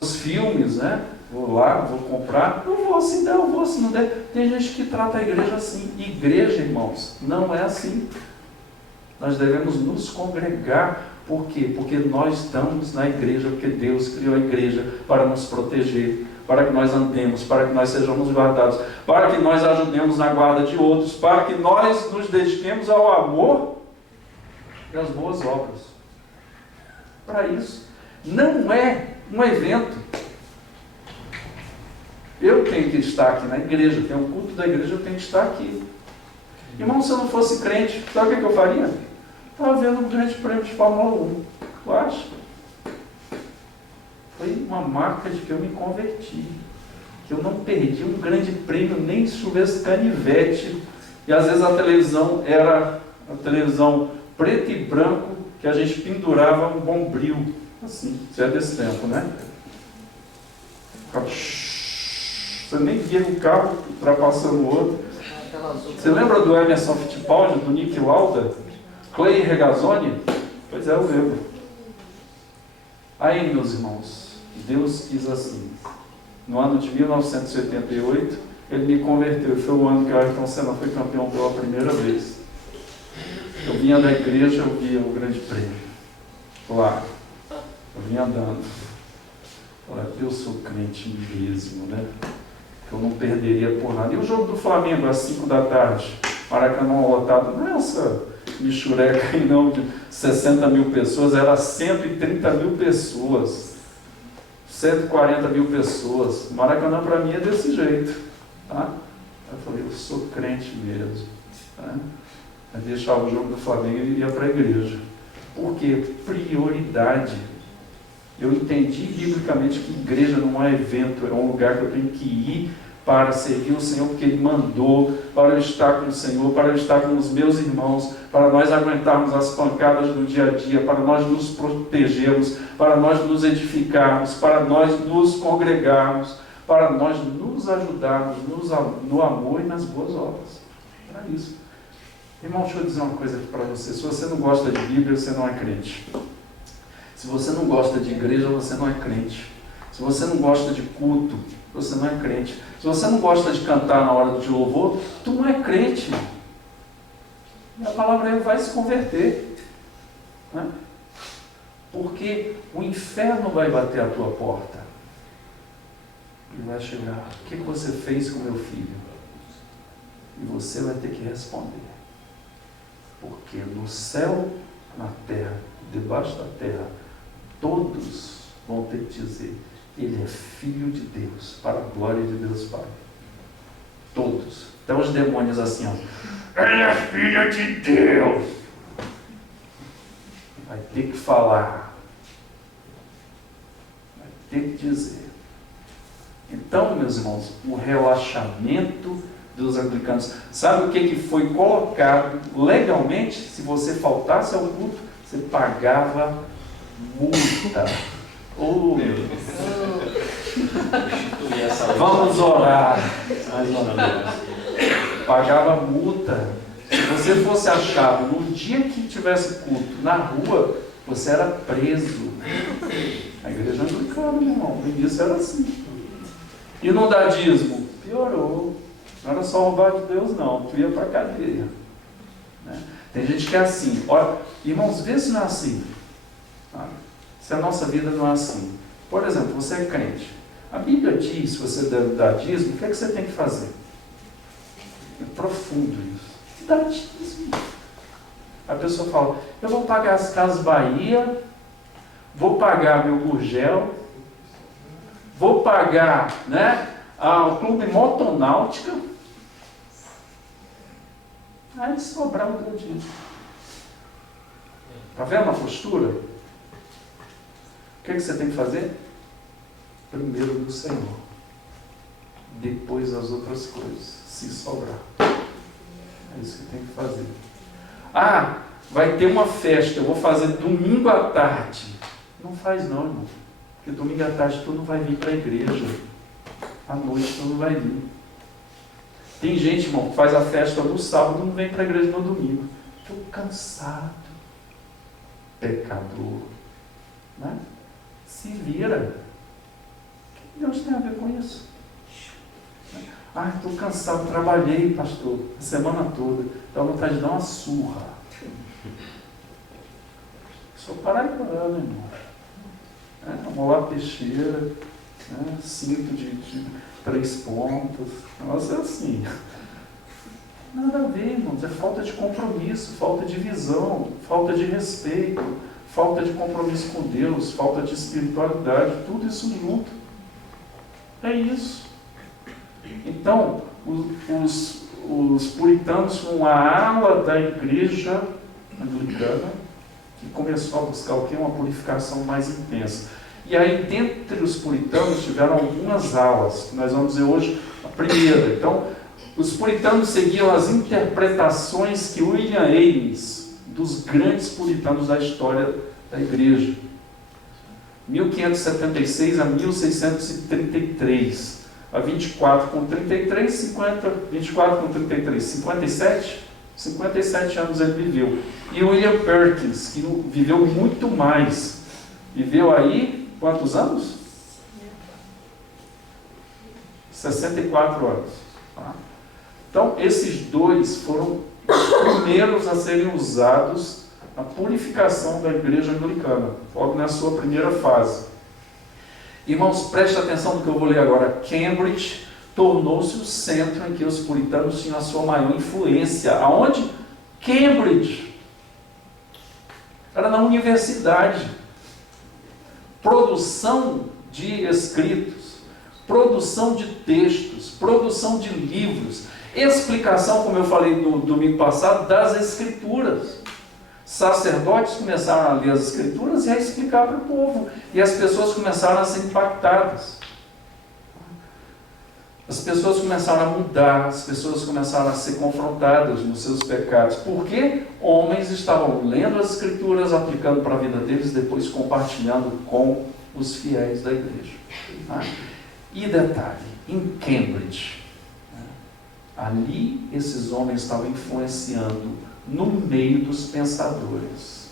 Os filmes, né? Vou lá, vou comprar. Eu vou, se der, eu vou. Se não der, tem gente que trata a igreja assim. Igreja, irmãos, não é assim. Nós devemos nos congregar. Por quê? Porque nós estamos na igreja, porque Deus criou a igreja para nos proteger, para que nós andemos, para que nós sejamos guardados, para que nós ajudemos na guarda de outros, para que nós nos dediquemos ao amor e às boas obras. Para isso. Não é um evento. Eu tenho que estar aqui na igreja, tem um culto da igreja, eu tenho que estar aqui. Irmão, se eu não fosse crente, sabe o que eu faria? Estava vendo um grande prêmio de Fórmula 1. Tu acha? Foi uma marca de que eu me converti. Que eu não perdi um grande prêmio, nem se chovesse canivete. E às vezes a televisão era a televisão preto e branco, que a gente pendurava um bombril. Assim, isso é desse tempo, né? Você nem via o carro ultrapassando o outro. Você lembra do Emerson Fittipaldi, do Nick Lauda? Clay Regazzoni? Pois é, eu lembro. Aí, meus irmãos, Deus quis assim. No ano de 1988, ele me converteu. Foi o ano que o Ayrton Senna foi campeão pela primeira vez. Eu vinha da igreja, eu via o grande prêmio. Lá. Eu vinha andando. Olha, eu sou crente mesmo, né? Que eu não perderia por nada. E o jogo do Flamengo, às 5 da tarde? Maracanã lotado. Nessa michureca em nome de 60 mil pessoas, era 130 mil pessoas. 140 mil pessoas. Maracanã para mim é desse jeito. Tá? Eu falei, eu sou crente mesmo. Tá? Eu deixava o jogo do Flamengo e ia para a igreja. Por quê? Prioridade. Eu entendi biblicamente que igreja não é evento, é um lugar que eu tenho que ir para servir o Senhor, porque Ele mandou, para eu estar com o Senhor, para eu estar com os meus irmãos, para nós aguentarmos as pancadas do dia a dia, para nós nos protegermos, para nós nos edificarmos, para nós nos congregarmos, para nós nos ajudarmos no amor e nas boas obras. Para isso. Irmão, deixa eu dizer uma coisa aqui para você. Se você não gosta de Bíblia, você não é crente. Se você não gosta de igreja, você não é crente. Se você não gosta de culto, você não é crente. Se você não gosta de cantar na hora de louvor, tu não é crente. E a palavra aí vai se converter. Né? Porque o inferno vai bater à tua porta. E vai chegar. O que você fez com meu filho? E você vai ter que responder. Porque no céu, na terra, debaixo da terra, todos vão ter que dizer: Ele é filho de Deus, para a glória de Deus Pai. Todos. Até os demônios assim, ó. Ele é filho de Deus. Vai ter que falar. Vai ter que dizer. Então, meus irmãos, o relaxamento dos anglicanos. Sabe o que foi colocado legalmente? Se você faltasse ao culto, você pagava multa. Oh, meu Deus. Vamos orar. Pagava multa. Se você fosse achado no dia que tivesse culto na rua, você era preso. A igreja anglicana, meu irmão, no início era assim. E no dadismo? Piorou. Não era só roubar de Deus, não. Tu ia para a cadeia. Né? Tem gente que é assim. Olha, irmãos, vê se não é assim. Tá? Se a nossa vida não é assim. Por exemplo, você é crente. A Bíblia diz, se você dá dízimo, o que é que você tem que fazer? É profundo isso. Dá dízimo. A pessoa fala, eu vou pagar as Casas Bahia, vou pagar meu Gurgel, vou pagar, né, o Clube Motonáutica, aí sobrar o teu dia. Está vendo a postura? O que você tem que fazer? Primeiro do Senhor, depois as outras coisas, se sobrar. É isso que tem que fazer. Ah, vai ter uma festa, eu vou fazer domingo à tarde. Não faz não, irmão. Porque domingo à tarde tu não vai vir para a igreja. À noite tu não vai vir. Tem gente, irmão, que faz a festa no sábado e não vem para a igreja no domingo. Estou cansado. Pecador. Né? Se vira. O que Deus tem a ver com isso? Ah, estou cansado, trabalhei, pastor, a semana toda. Dá vontade de dar uma surra. Só parar e parar, meu irmão. Amolar peixeira, cinto de 3 pontas. Nossa, é assim. Nada a ver, irmãos. É falta de compromisso, falta de visão, falta de respeito, falta de compromisso com Deus, falta de espiritualidade, tudo isso junto. É isso. Então, os puritanos foram uma ala da igreja anglicana que começou a buscar o quê? Uma purificação mais intensa. E aí, dentre os puritanos, tiveram algumas alas, que nós vamos ver hoje a primeira. Então, os puritanos seguiam as interpretações que William Ames, dos grandes puritanos da história da igreja, 1576 a 1633, a 24 com 33, 50, 24 com 33, 57 anos ele viveu. E William Perkins, que viveu muito mais, viveu aí, quantos anos? 64 anos. Tá? Então, esses dois foram os primeiros a serem usados na purificação da igreja anglicana, logo na sua primeira fase. Irmãos, preste atenção no que eu vou ler agora. Cambridge tornou-se o centro em que os puritanos tinham a sua maior influência. Aonde? Cambridge. Era na universidade. Produção de escritos, produção de textos, produção de livros, explicação, como eu falei no domingo passado, das escrituras. Sacerdotes começaram a ler as escrituras e a explicar para o povo. E as pessoas começaram a ser impactadas. As pessoas começaram a mudar, as pessoas começaram a ser confrontadas nos seus pecados. Porque homens estavam lendo as escrituras, aplicando para a vida deles, depois compartilhando com os fiéis da igreja. E detalhe, em Cambridge, ali esses homens estavam influenciando no meio dos pensadores.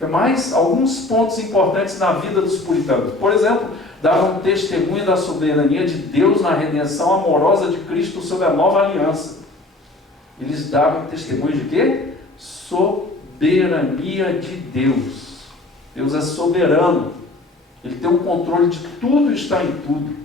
Mas alguns pontos importantes na vida dos puritanos. Por exemplo, davam testemunho da soberania de Deus na redenção amorosa de Cristo sob a nova aliança. Eles davam testemunho de quê? Soberania de Deus. Deus é soberano. Ele tem o controle de tudo e está em tudo.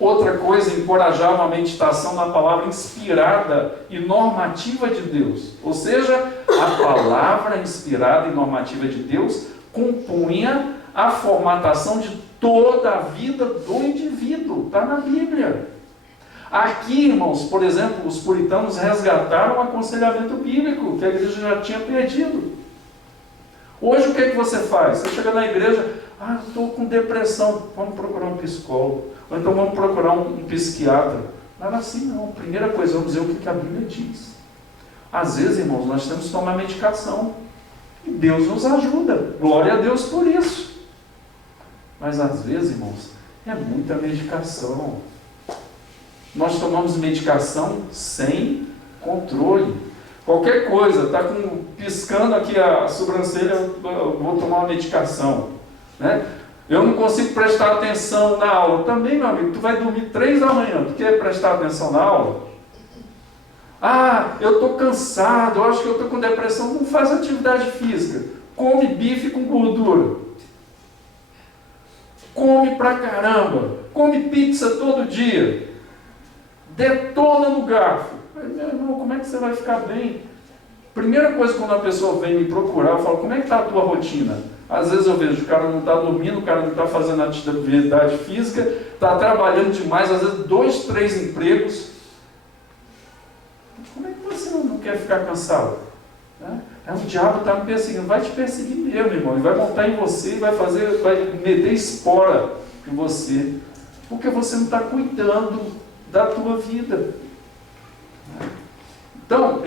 Outra coisa, encorajava a meditação na palavra inspirada e normativa de Deus. Ou seja, a palavra inspirada e normativa de Deus compunha a formatação de toda a vida do indivíduo. Está na Bíblia. Aqui, irmãos, por exemplo, os puritanos resgataram o aconselhamento bíblico que a igreja já tinha perdido. Hoje o que é que você faz? Você chega na igreja, estou com depressão, vamos procurar um psicólogo. Ou então vamos procurar um psiquiatra. Não era assim não. Primeira coisa, vamos ver o que a Bíblia diz. Às vezes, irmãos, nós temos que tomar medicação. E Deus nos ajuda. Glória a Deus por isso. Mas às vezes, irmãos, é muita medicação. Nós tomamos medicação sem controle. Qualquer coisa, está piscando aqui a sobrancelha, eu vou tomar uma medicação. Né? Eu não consigo prestar atenção na aula. Também, meu amigo, tu vai dormir 3 da manhã. Tu quer prestar atenção na aula? Eu estou cansado, eu acho que eu estou com depressão. Não faz atividade física. Come bife com gordura. Come pra caramba. Come pizza todo dia. Detona no garfo. Meu irmão, como é que você vai ficar bem? Primeira coisa, quando a pessoa vem me procurar, eu falo, como é que está a tua rotina? Às vezes eu vejo, o cara não está dormindo, o cara não está fazendo atividade física, está trabalhando demais, às vezes 2, 3 empregos. Como é que você não quer ficar cansado? Né? O diabo está me perseguindo, vai te perseguir mesmo, irmão, ele vai montar em você, vai meter espora em você, porque você não está cuidando da tua vida. Então,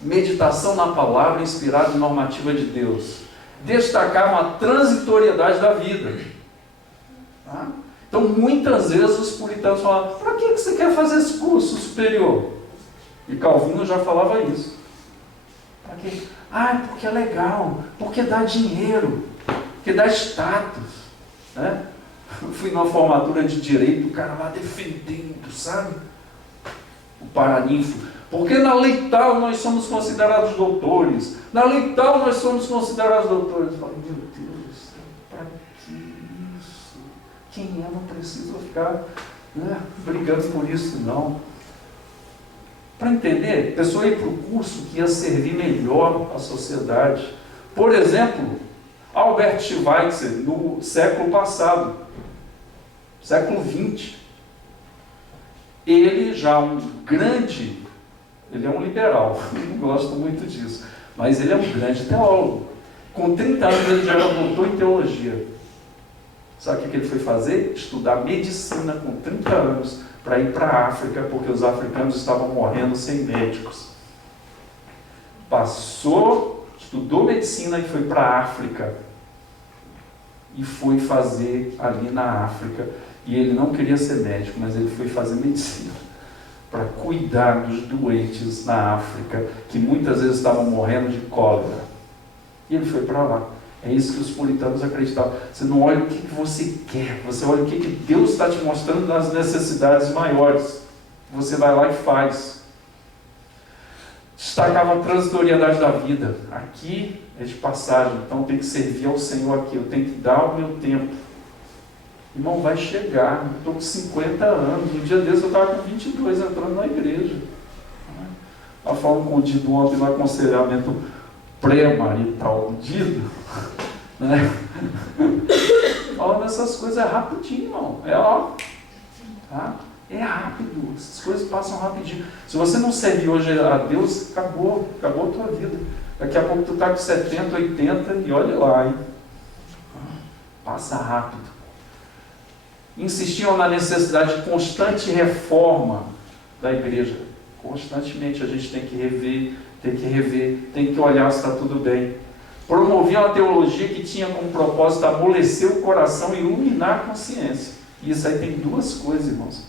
meditação na palavra inspirada e normativa de Deus. Destacar uma transitoriedade da vida. Tá? Então, muitas vezes os puritanos falam, para que você quer fazer esse curso superior? E Calvino já falava isso. Para quê? Porque é legal, porque dá dinheiro, porque dá status. Né? Eu fui numa formatura de direito, o cara lá defendendo, sabe? O paraninfo. Porque na lei tal nós somos considerados doutores. Na lei tal nós somos considerados doutores. Eu falei, meu Deus do céu, para que isso? Quem não precisa ficar brigando por isso, não. Para entender, a pessoa ir para o curso que ia servir melhor à sociedade. Por exemplo, Albert Schweitzer, no século passado, século XX, ele já ele é um liberal, não gosto muito disso, mas ele é um grande teólogo. Com 30 anos ele já era doutor em teologia. Sabe o que ele foi fazer? Estudar medicina com 30 anos para ir para a África, porque os africanos estavam morrendo sem médicos. Estudou medicina e foi para a África. E foi fazer ali na África. E ele não queria ser médico, mas ele foi fazer medicina para cuidar dos doentes na África, que muitas vezes estavam morrendo de cólera. E ele foi para lá. É isso que os puritanos acreditavam. Você não olha o que você quer, você olha o que Deus está te mostrando nas necessidades maiores. Você vai lá e faz. Destacava a transitoriedade da vida. Aqui é de passagem, então eu tenho que servir ao Senhor aqui, eu tenho que dar o meu tempo. Irmão, vai chegar, eu estou com 50 anos, um dia desse eu estava com 22 entrando na igreja. Estava falando com o Dido ontem no aconselhamento pré-marital do Dido, né? Falando essas coisas é rapidinho, irmão, tá? É rápido, essas coisas passam rapidinho. Se você não servir hoje a Deus, acabou a tua vida. Daqui a pouco tu está com 70, 80 e olha lá, hein? Passa rápido. Insistiam na necessidade de constante reforma da igreja. Constantemente a gente tem que rever, tem que olhar se está tudo bem. Promoviam a teologia que tinha como propósito amolecer o coração e iluminar a consciência. E isso aí tem duas coisas, irmãos.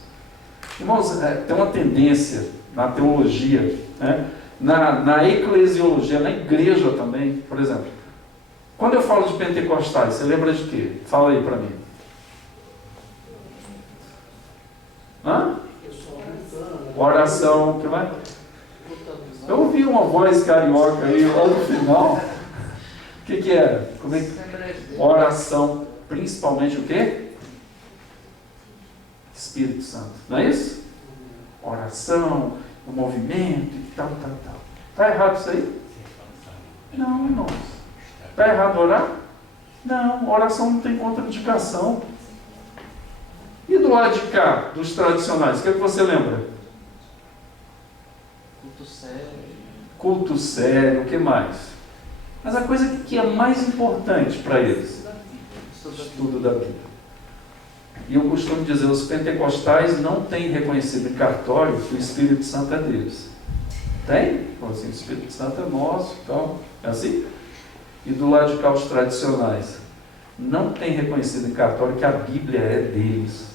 Irmãos, tem uma tendência na teologia, né? na eclesiologia, na igreja também, por exemplo. Quando eu falo de pentecostais, você lembra de quê? Fala aí para mim. Oração, o que mais? Eu ouvi uma voz carioca aí lá no final. O que era? Oração, principalmente o quê? Espírito Santo, não é isso? Oração, o movimento e tal. Está errado isso aí? Não, irmãos. Está errado orar? Não, oração não tem contraindicação. E do lado de cá, dos tradicionais, o que você lembra? Culto sério, o que mais? Mas a coisa que é mais importante para eles, estudo da Bíblia. E eu costumo dizer, os pentecostais não têm reconhecido em cartório que o Espírito Santo é deles. Tem? Assim, o Espírito Santo é nosso, então, é assim? E do lado de cá, os tradicionais não têm reconhecido em cartório que a Bíblia é deles.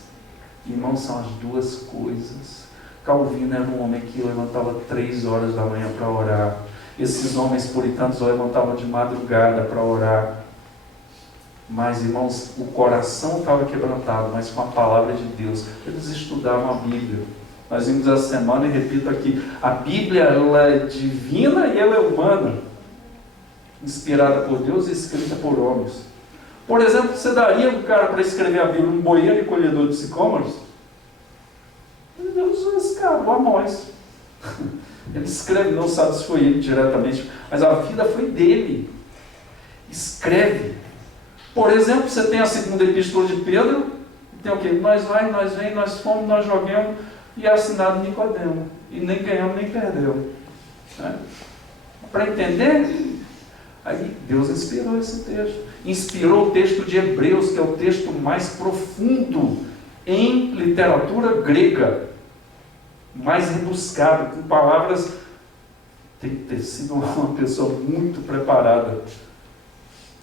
Irmãos, são as duas coisas. Calvino era um homem que levantava 3 horas da manhã para orar. Esses homens puritanos levantavam de madrugada para orar. Mas, irmãos, o coração estava quebrantado, mas com a palavra de Deus. Eles estudavam a Bíblia. Nós vimos essa semana e repito aqui, a Bíblia ela é divina e ela é humana. Inspirada por Deus e escrita por homens. Por exemplo, você daria um cara para escrever a Bíblia, um boieiro e colhedor de sicômoros? Deus usou esse cara, o Amós. Ele escreve, não sabe se foi ele diretamente, mas a vida foi dele. Escreve. Por exemplo, você tem a segunda epístola de Pedro, tem o quê? Nós vai, nós vem, nós fomos, nós jogamos, e é assinado Nicodemo. E nem ganhamos, nem perdemos. Né? Para entender, aí Deus inspirou esse texto. Inspirou o texto de Hebreus, que é o texto mais profundo em literatura grega, mais rebuscado, com palavras. Tem que ter sido uma pessoa muito preparada.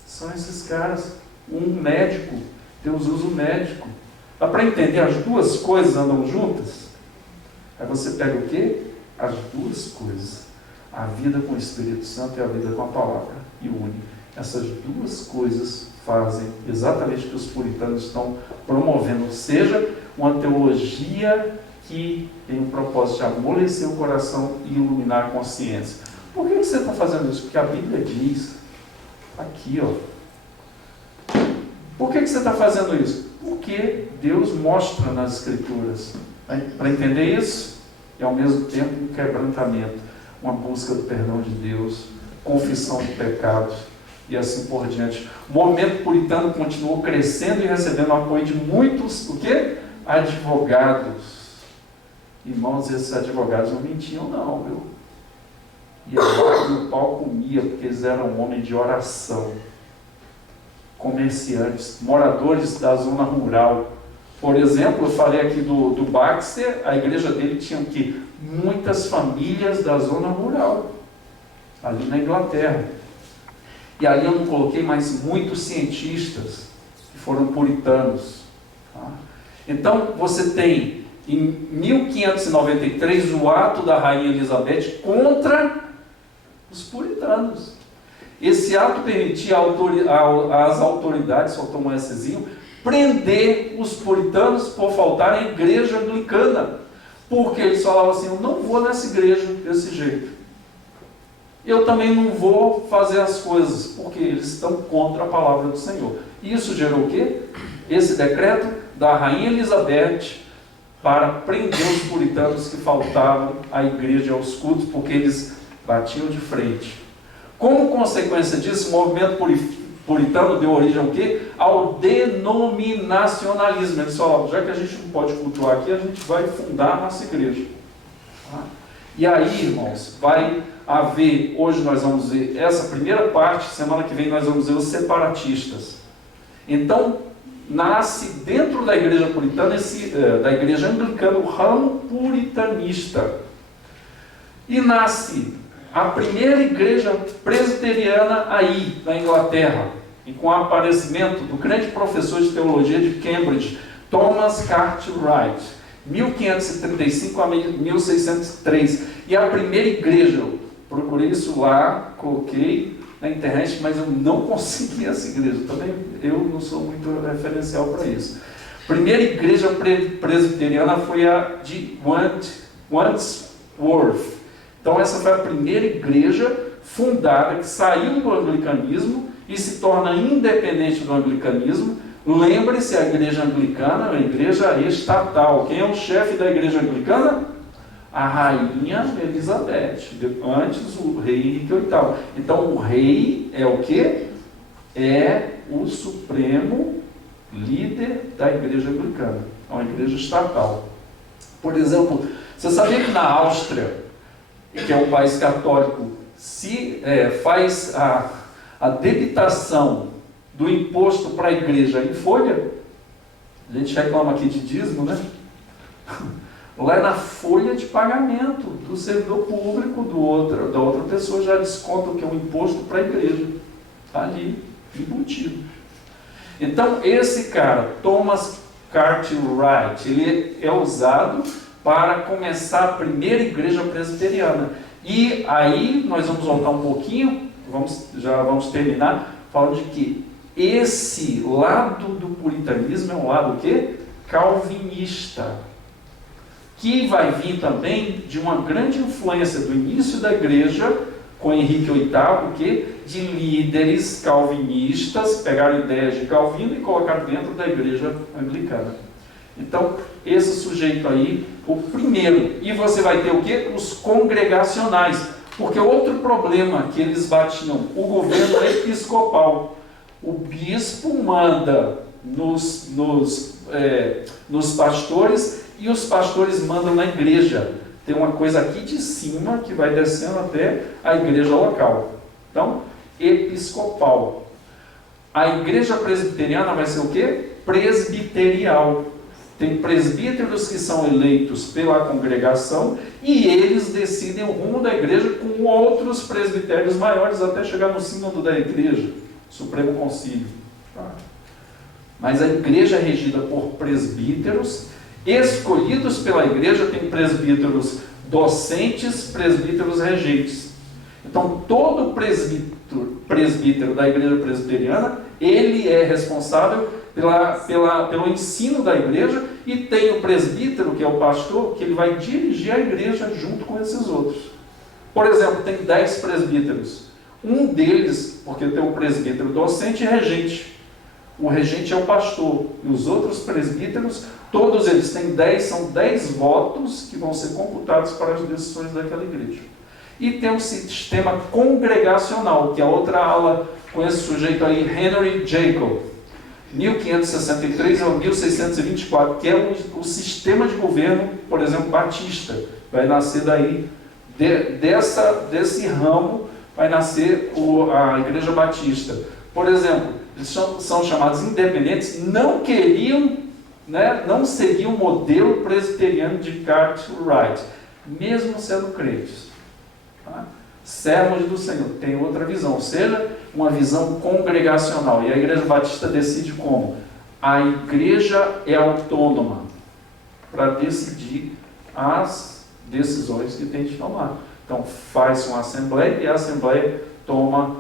São esses caras. Um médico, Deus usa o médico. Dá para entender, as duas coisas andam juntas? Aí você pega o quê? As duas coisas. A vida com o Espírito Santo e a vida com a palavra. E une. Essas duas coisas fazem exatamente o que os puritanos estão promovendo. Ou seja, uma teologia que tem o propósito de amolecer o coração e iluminar a consciência. Por que você está fazendo isso? Porque a Bíblia diz, aqui, ó. Por que você está fazendo isso? Porque Deus mostra nas Escrituras. Para entender isso, e ao mesmo tempo um quebrantamento, uma busca do perdão de Deus, confissão de pecados e assim por diante. O movimento puritano continuou crescendo e recebendo o apoio de muitos, o quê? Advogados. Irmãos, esses advogados não mentiam não, viu? E o pau comia, porque eles eram homens de oração. Comerciantes, moradores da zona rural. Por exemplo, eu falei aqui do Baxter, a igreja dele tinha o quê? Muitas famílias da zona rural, ali na Inglaterra. E ali eu não coloquei mais muitos cientistas que foram puritanos. Tá? Então, você tem, em 1593, o ato da Rainha Elizabeth contra os puritanos. Esse ato permitia às autoridades, faltou um Szinho, prender os puritanos por faltar à igreja anglicana. Porque eles falavam assim, eu não vou nessa igreja desse jeito. Eu também não vou fazer as coisas, porque eles estão contra a palavra do Senhor. Isso gerou o quê? Esse decreto da Rainha Elizabeth para prender os puritanos que faltavam à igreja e aos cultos, porque eles batiam de frente. Como consequência disso, o movimento puritano deu origem ao quê? Ao denominacionalismo. Eles falavam, já que a gente não pode cultuar aqui, a gente vai fundar a nossa igreja. Tá? E aí, irmãos, vai haver, hoje nós vamos ver essa primeira parte, semana que vem nós vamos ver os separatistas. Então, nasce dentro da igreja puritana, da igreja anglicana, o ramo puritanista. E nasce a primeira igreja presbiteriana aí, na Inglaterra, e com o aparecimento do grande professor de teologia de Cambridge, Thomas Cartwright, 1535 a 1603. E a primeira igreja, eu procurei isso lá, coloquei na internet, mas eu não consegui essa igreja. Também eu não sou muito referencial para isso. Primeira igreja presbiteriana foi a de Wandsworth. Então essa foi a primeira igreja fundada, que saiu do anglicanismo e se torna independente do anglicanismo. Lembre-se, a igreja anglicana é uma igreja estatal. Quem é o chefe da igreja anglicana? A Rainha Elizabeth. Antes o rei Henrique VIII. Então o rei é o quê? É o supremo líder da igreja anglicana. É uma igreja estatal. Por exemplo, você sabia que na Áustria, que é um país católico, se faz a debitação do imposto para a igreja em folha? A gente reclama aqui de dízimo, né? Lá é na folha de pagamento do servidor público, da outra pessoa já desconta o que é o imposto para a igreja. Está ali, embutido. Então, esse cara, Thomas Cartwright, ele é usado para começar a primeira igreja presbiteriana. E aí, nós vamos voltar um pouquinho, já vamos terminar, falando de que esse lado do puritanismo é um lado o quê? Calvinista. Que vai vir também de uma grande influência do início da igreja, com Henrique VIII, que de líderes calvinistas, pegaram ideias de Calvino e colocaram dentro da igreja anglicana. Então, esse sujeito aí, o primeiro. E você vai ter o quê? Os congregacionais. Porque outro problema que eles batiam, o governo episcopal. O bispo manda nos pastores e os pastores mandam na igreja. Tem uma coisa aqui de cima que vai descendo até a igreja local. Então, episcopal. A igreja presbiteriana vai ser o quê? Presbiterial. Tem presbíteros que são eleitos pela congregação e eles decidem o rumo da igreja com outros presbitérios maiores até chegar no sínodo da igreja, Supremo Concílio. Mas a igreja é regida por presbíteros escolhidos pela igreja. Tem presbíteros docentes, presbíteros regentes. Então, todo presbítero da igreja presbiteriana, ele é responsável pelo ensino da igreja, e tem o presbítero, que é o pastor, que ele vai dirigir a igreja junto com esses outros. Por exemplo, tem 10 presbíteros. Um deles, porque tem o presbítero docente e regente. O regente é o pastor. E os outros presbíteros, todos eles têm 10, são 10 votos que vão ser computados para as decisões daquela igreja. E tem um sistema congregacional, que é a outra ala com esse sujeito aí, Henry Jacob, 1563 a 1624, que é o sistema de governo, por exemplo, batista. Vai nascer daí, desse ramo, vai nascer a igreja batista. Por exemplo, eles são chamados independentes, não queriam, não seguiam o modelo presbiteriano de Cartwright, mesmo sendo crentes. Servos do Senhor, tem outra visão, ou seja, uma visão congregacional. E a igreja batista decide como? A igreja é autônoma para decidir as decisões que tem de tomar. Então faz uma assembleia e a assembleia toma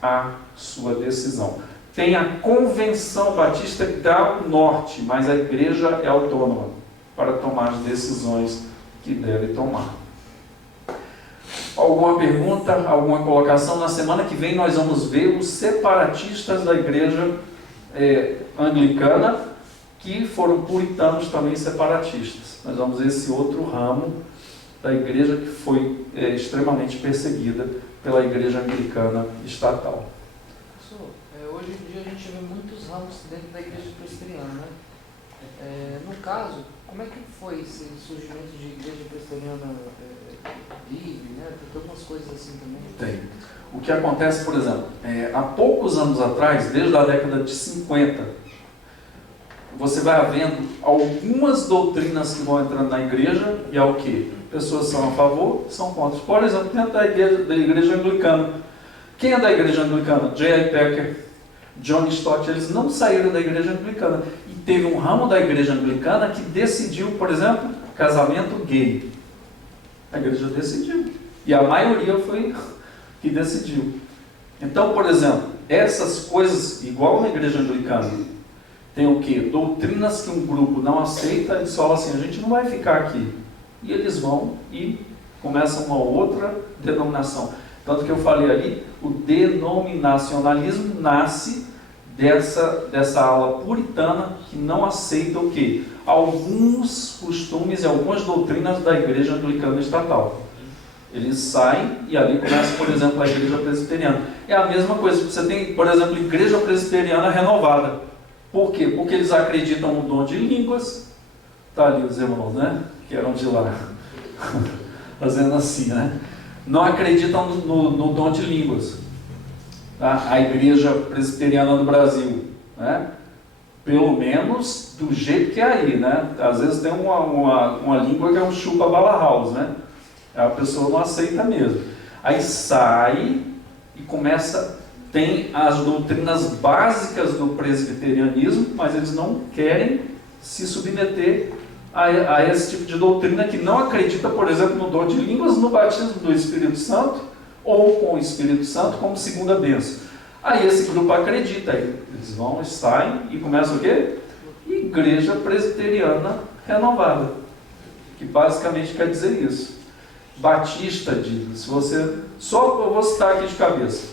a sua decisão. Tem a convenção batista que dá o norte, mas a igreja é autônoma para tomar as decisões que deve tomar. Alguma pergunta, alguma colocação? Na semana que vem nós vamos ver os separatistas da igreja anglicana, que foram puritanos também separatistas. Nós vamos ver esse outro ramo da igreja que foi extremamente perseguida pela igreja anglicana estatal. Professor, hoje em dia a gente vê muitos ramos dentro da igreja presbiteriana, né? No caso, como é que foi esse surgimento de igreja presbiteriana livre, né? Tem algumas coisas assim também. Tem. O que acontece, por exemplo, há poucos anos atrás, desde a década de 50, você vai havendo algumas doutrinas que vão entrando na igreja, e é o que? Pessoas são a favor, são contra. Por exemplo, dentro da igreja anglicana. Quem é da igreja anglicana? J.I. Packer, John Stott, eles não saíram da igreja anglicana. E teve um ramo da igreja anglicana que decidiu, por exemplo, casamento gay. A igreja decidiu. E a maioria foi que decidiu. Então, por exemplo, essas coisas, igual na igreja anglicana, tem o quê? Doutrinas que um grupo não aceita, eles falam assim, a gente não vai ficar aqui. E eles vão e começam uma outra denominação. Tanto que eu falei ali, o denominacionalismo nasce dessa ala puritana que não aceita o quê? Alguns costumes e algumas doutrinas da igreja anglicana estatal. Eles saem e ali começa, por exemplo, a igreja presbiteriana. É a mesma coisa, você tem, por exemplo, igreja presbiteriana renovada. Por quê? Porque eles acreditam no dom de línguas. Está ali os irmãos, né? Que eram de lá. Fazendo assim, né? Não acreditam no dom de línguas. Tá? A igreja presbiteriana do Brasil, né? Pelo menos do jeito que é aí, né? Às vezes tem uma língua que é um chupa bala house, né? A pessoa não aceita mesmo. Aí sai e começa, tem as doutrinas básicas do presbiterianismo, mas eles não querem se submeter a esse tipo de doutrina que não acredita, por exemplo, no dom de línguas, no batismo do Espírito Santo, ou com o Espírito Santo como segunda bênção. Aí esse grupo acredita, aí eles vão, saem e começam o quê? Igreja Presbiteriana Renovada, que basicamente quer dizer isso. Batista, se você, só eu vou citar aqui de cabeça,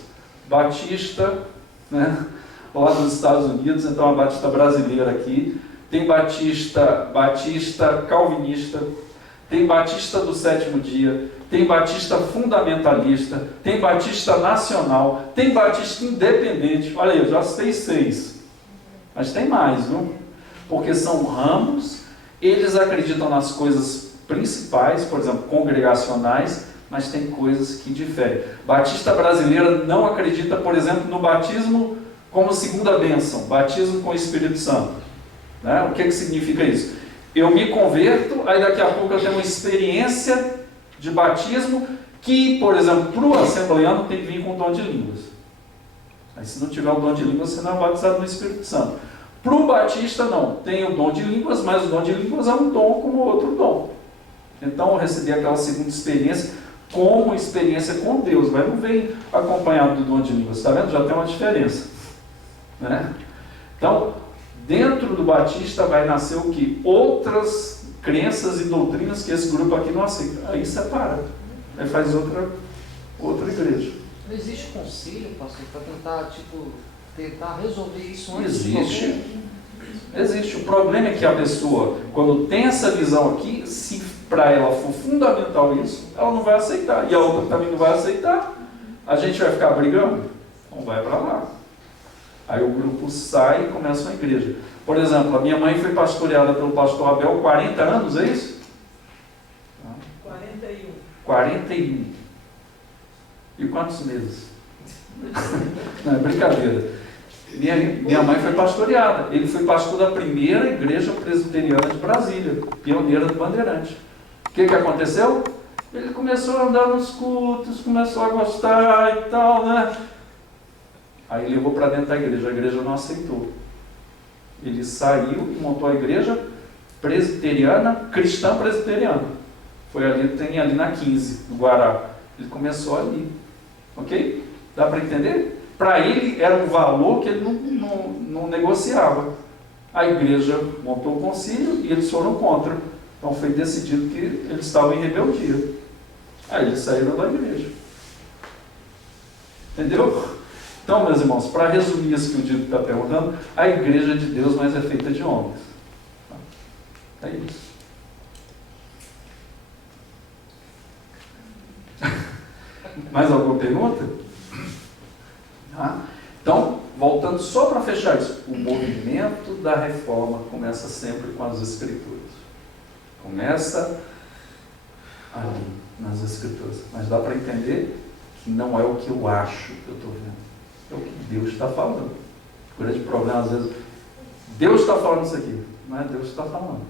Batista, né, lá dos Estados Unidos, então a Batista brasileira aqui, tem batista calvinista, tem batista do sétimo dia, tem batista fundamentalista, tem batista nacional, tem batista independente. Olha aí, eu já citei 6. Mas tem mais, viu? Porque são ramos, eles acreditam nas coisas principais, por exemplo, congregacionais, mas tem coisas que diferem. Batista brasileira não acredita, por exemplo, no batismo como segunda bênção, batismo com o Espírito Santo. Né? O que significa isso? Eu me converto, aí daqui a pouco eu tenho uma experiência de batismo que, por exemplo, para o assembleano tem que vir com o dom de línguas. Aí se não tiver o dom de línguas, você não é batizado no Espírito Santo. Para o batista não, tem o dom de línguas, mas o dom de línguas é um dom como outro dom. Então eu recebi aquela segunda experiência como experiência com Deus, mas não vem acompanhado do dom de línguas, está vendo? Já tem uma diferença. Né? Então, dentro do batista vai nascer o que? Outras crenças e doutrinas que esse grupo aqui não aceita. Aí separa. Aí faz outra igreja. Não existe concílio, pastor, para tentar resolver isso antes Existe. O problema é que a pessoa, quando tem essa visão aqui, se para ela for fundamental isso, ela não vai aceitar. E a outra também não vai aceitar. A gente vai ficar brigando? Então vai para lá. Aí o grupo sai e começa uma igreja. Por exemplo, a minha mãe foi pastoreada pelo pastor Abel 40 anos, é isso? 41. E quantos meses? Não, é brincadeira. Minha mãe foi pastoreada. Ele foi pastor da primeira igreja presbiteriana de Brasília, pioneira do Bandeirante. O que aconteceu? Ele começou a andar nos cultos, começou a gostar e tal, né? Aí levou para dentro da igreja, a igreja não aceitou. Ele saiu e montou a igreja presbiteriana, cristã presbiteriana. Foi ali, tem ali na 15, no Guará. Ele começou ali. Ok? Dá para entender? Para ele era um valor que ele não negociava. A igreja montou o concílio e eles foram contra. Então foi decidido que eles estavam em rebeldia. Aí eles saíram da igreja. Entendeu? Então, meus irmãos, para resumir isso que o Dito está perguntando, a igreja de Deus, mas é feita de homens. É isso. Mais alguma pergunta? Então, voltando só para fechar isso, o movimento da reforma começa sempre com as Escrituras. Começa ali, nas Escrituras. Mas dá para entender que não é o que eu acho que eu estou vendo. É o que Deus está falando. O grande problema, às vezes, Deus está falando isso aqui. Não é Deus que está falando.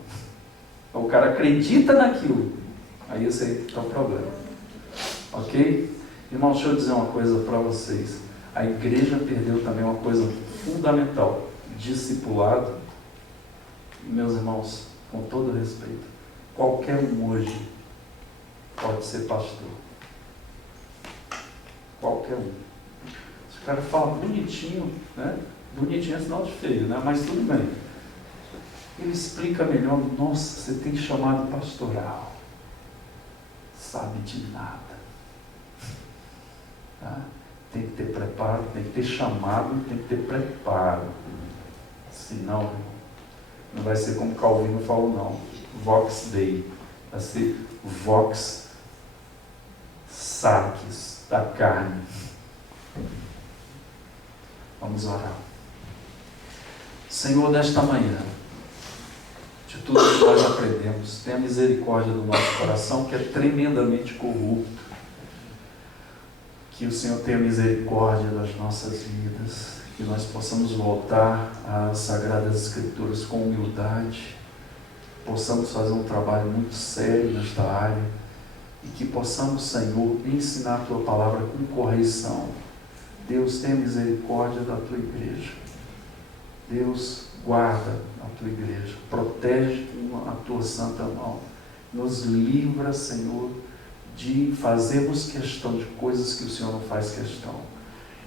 O cara acredita naquilo. Aí esse aí está o problema. Ok? Irmão, deixa eu dizer uma coisa para vocês. A igreja perdeu também uma coisa fundamental. Discipulado. Meus irmãos, com todo respeito, qualquer um hoje pode ser pastor. Qualquer um. Se o cara fala bonitinho, né? Bonitinho é sinal de feio, né? Mas tudo bem. Ele explica melhor. Nossa, você tem chamado pastoral. Sabe de nada. Tá? Tem que ter preparo, tem que ter chamado, tem que ter preparo. Senão, não vai ser como Calvino falou, não. Vox Dei. Vai ser Vox Sarkis, da carne. Vamos orar. Senhor, nesta manhã, de tudo que nós aprendemos, tenha misericórdia do nosso coração, que é tremendamente corrupto. Que o Senhor tenha misericórdia das nossas vidas, que nós possamos voltar às Sagradas Escrituras com humildade, possamos fazer um trabalho muito sério nesta área, e que possamos, Senhor, ensinar a Tua Palavra com correção. Deus, tenha misericórdia da Tua igreja. Deus, guarda a Tua igreja, protege com a Tua santa mão, nos livra, Senhor, de fazermos questão de coisas que o Senhor não faz questão.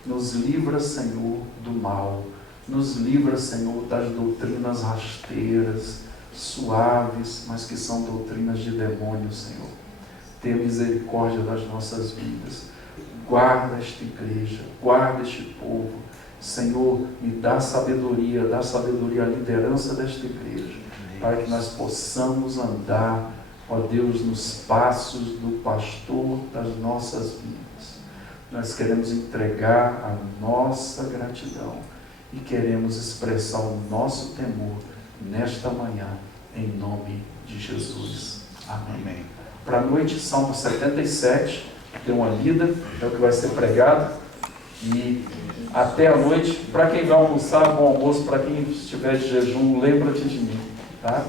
Nos livra, Senhor, do mal. Nos livra, Senhor, das doutrinas rasteiras, suaves, mas que são doutrinas de demônio, Senhor. Tenha misericórdia das nossas vidas. Guarda esta igreja, guarda este povo. Senhor, me dá sabedoria à liderança desta igreja, para que nós possamos andar, ó Deus, nos passos do pastor das nossas vidas. Nós queremos entregar a nossa gratidão e queremos expressar o nosso temor nesta manhã, em nome de Jesus. Amém. Para a noite, Salmo 77, dê uma lida, é o que vai ser pregado. E até a noite, para quem vai almoçar, bom almoço, para quem estiver de jejum, lembra-te de mim, tá?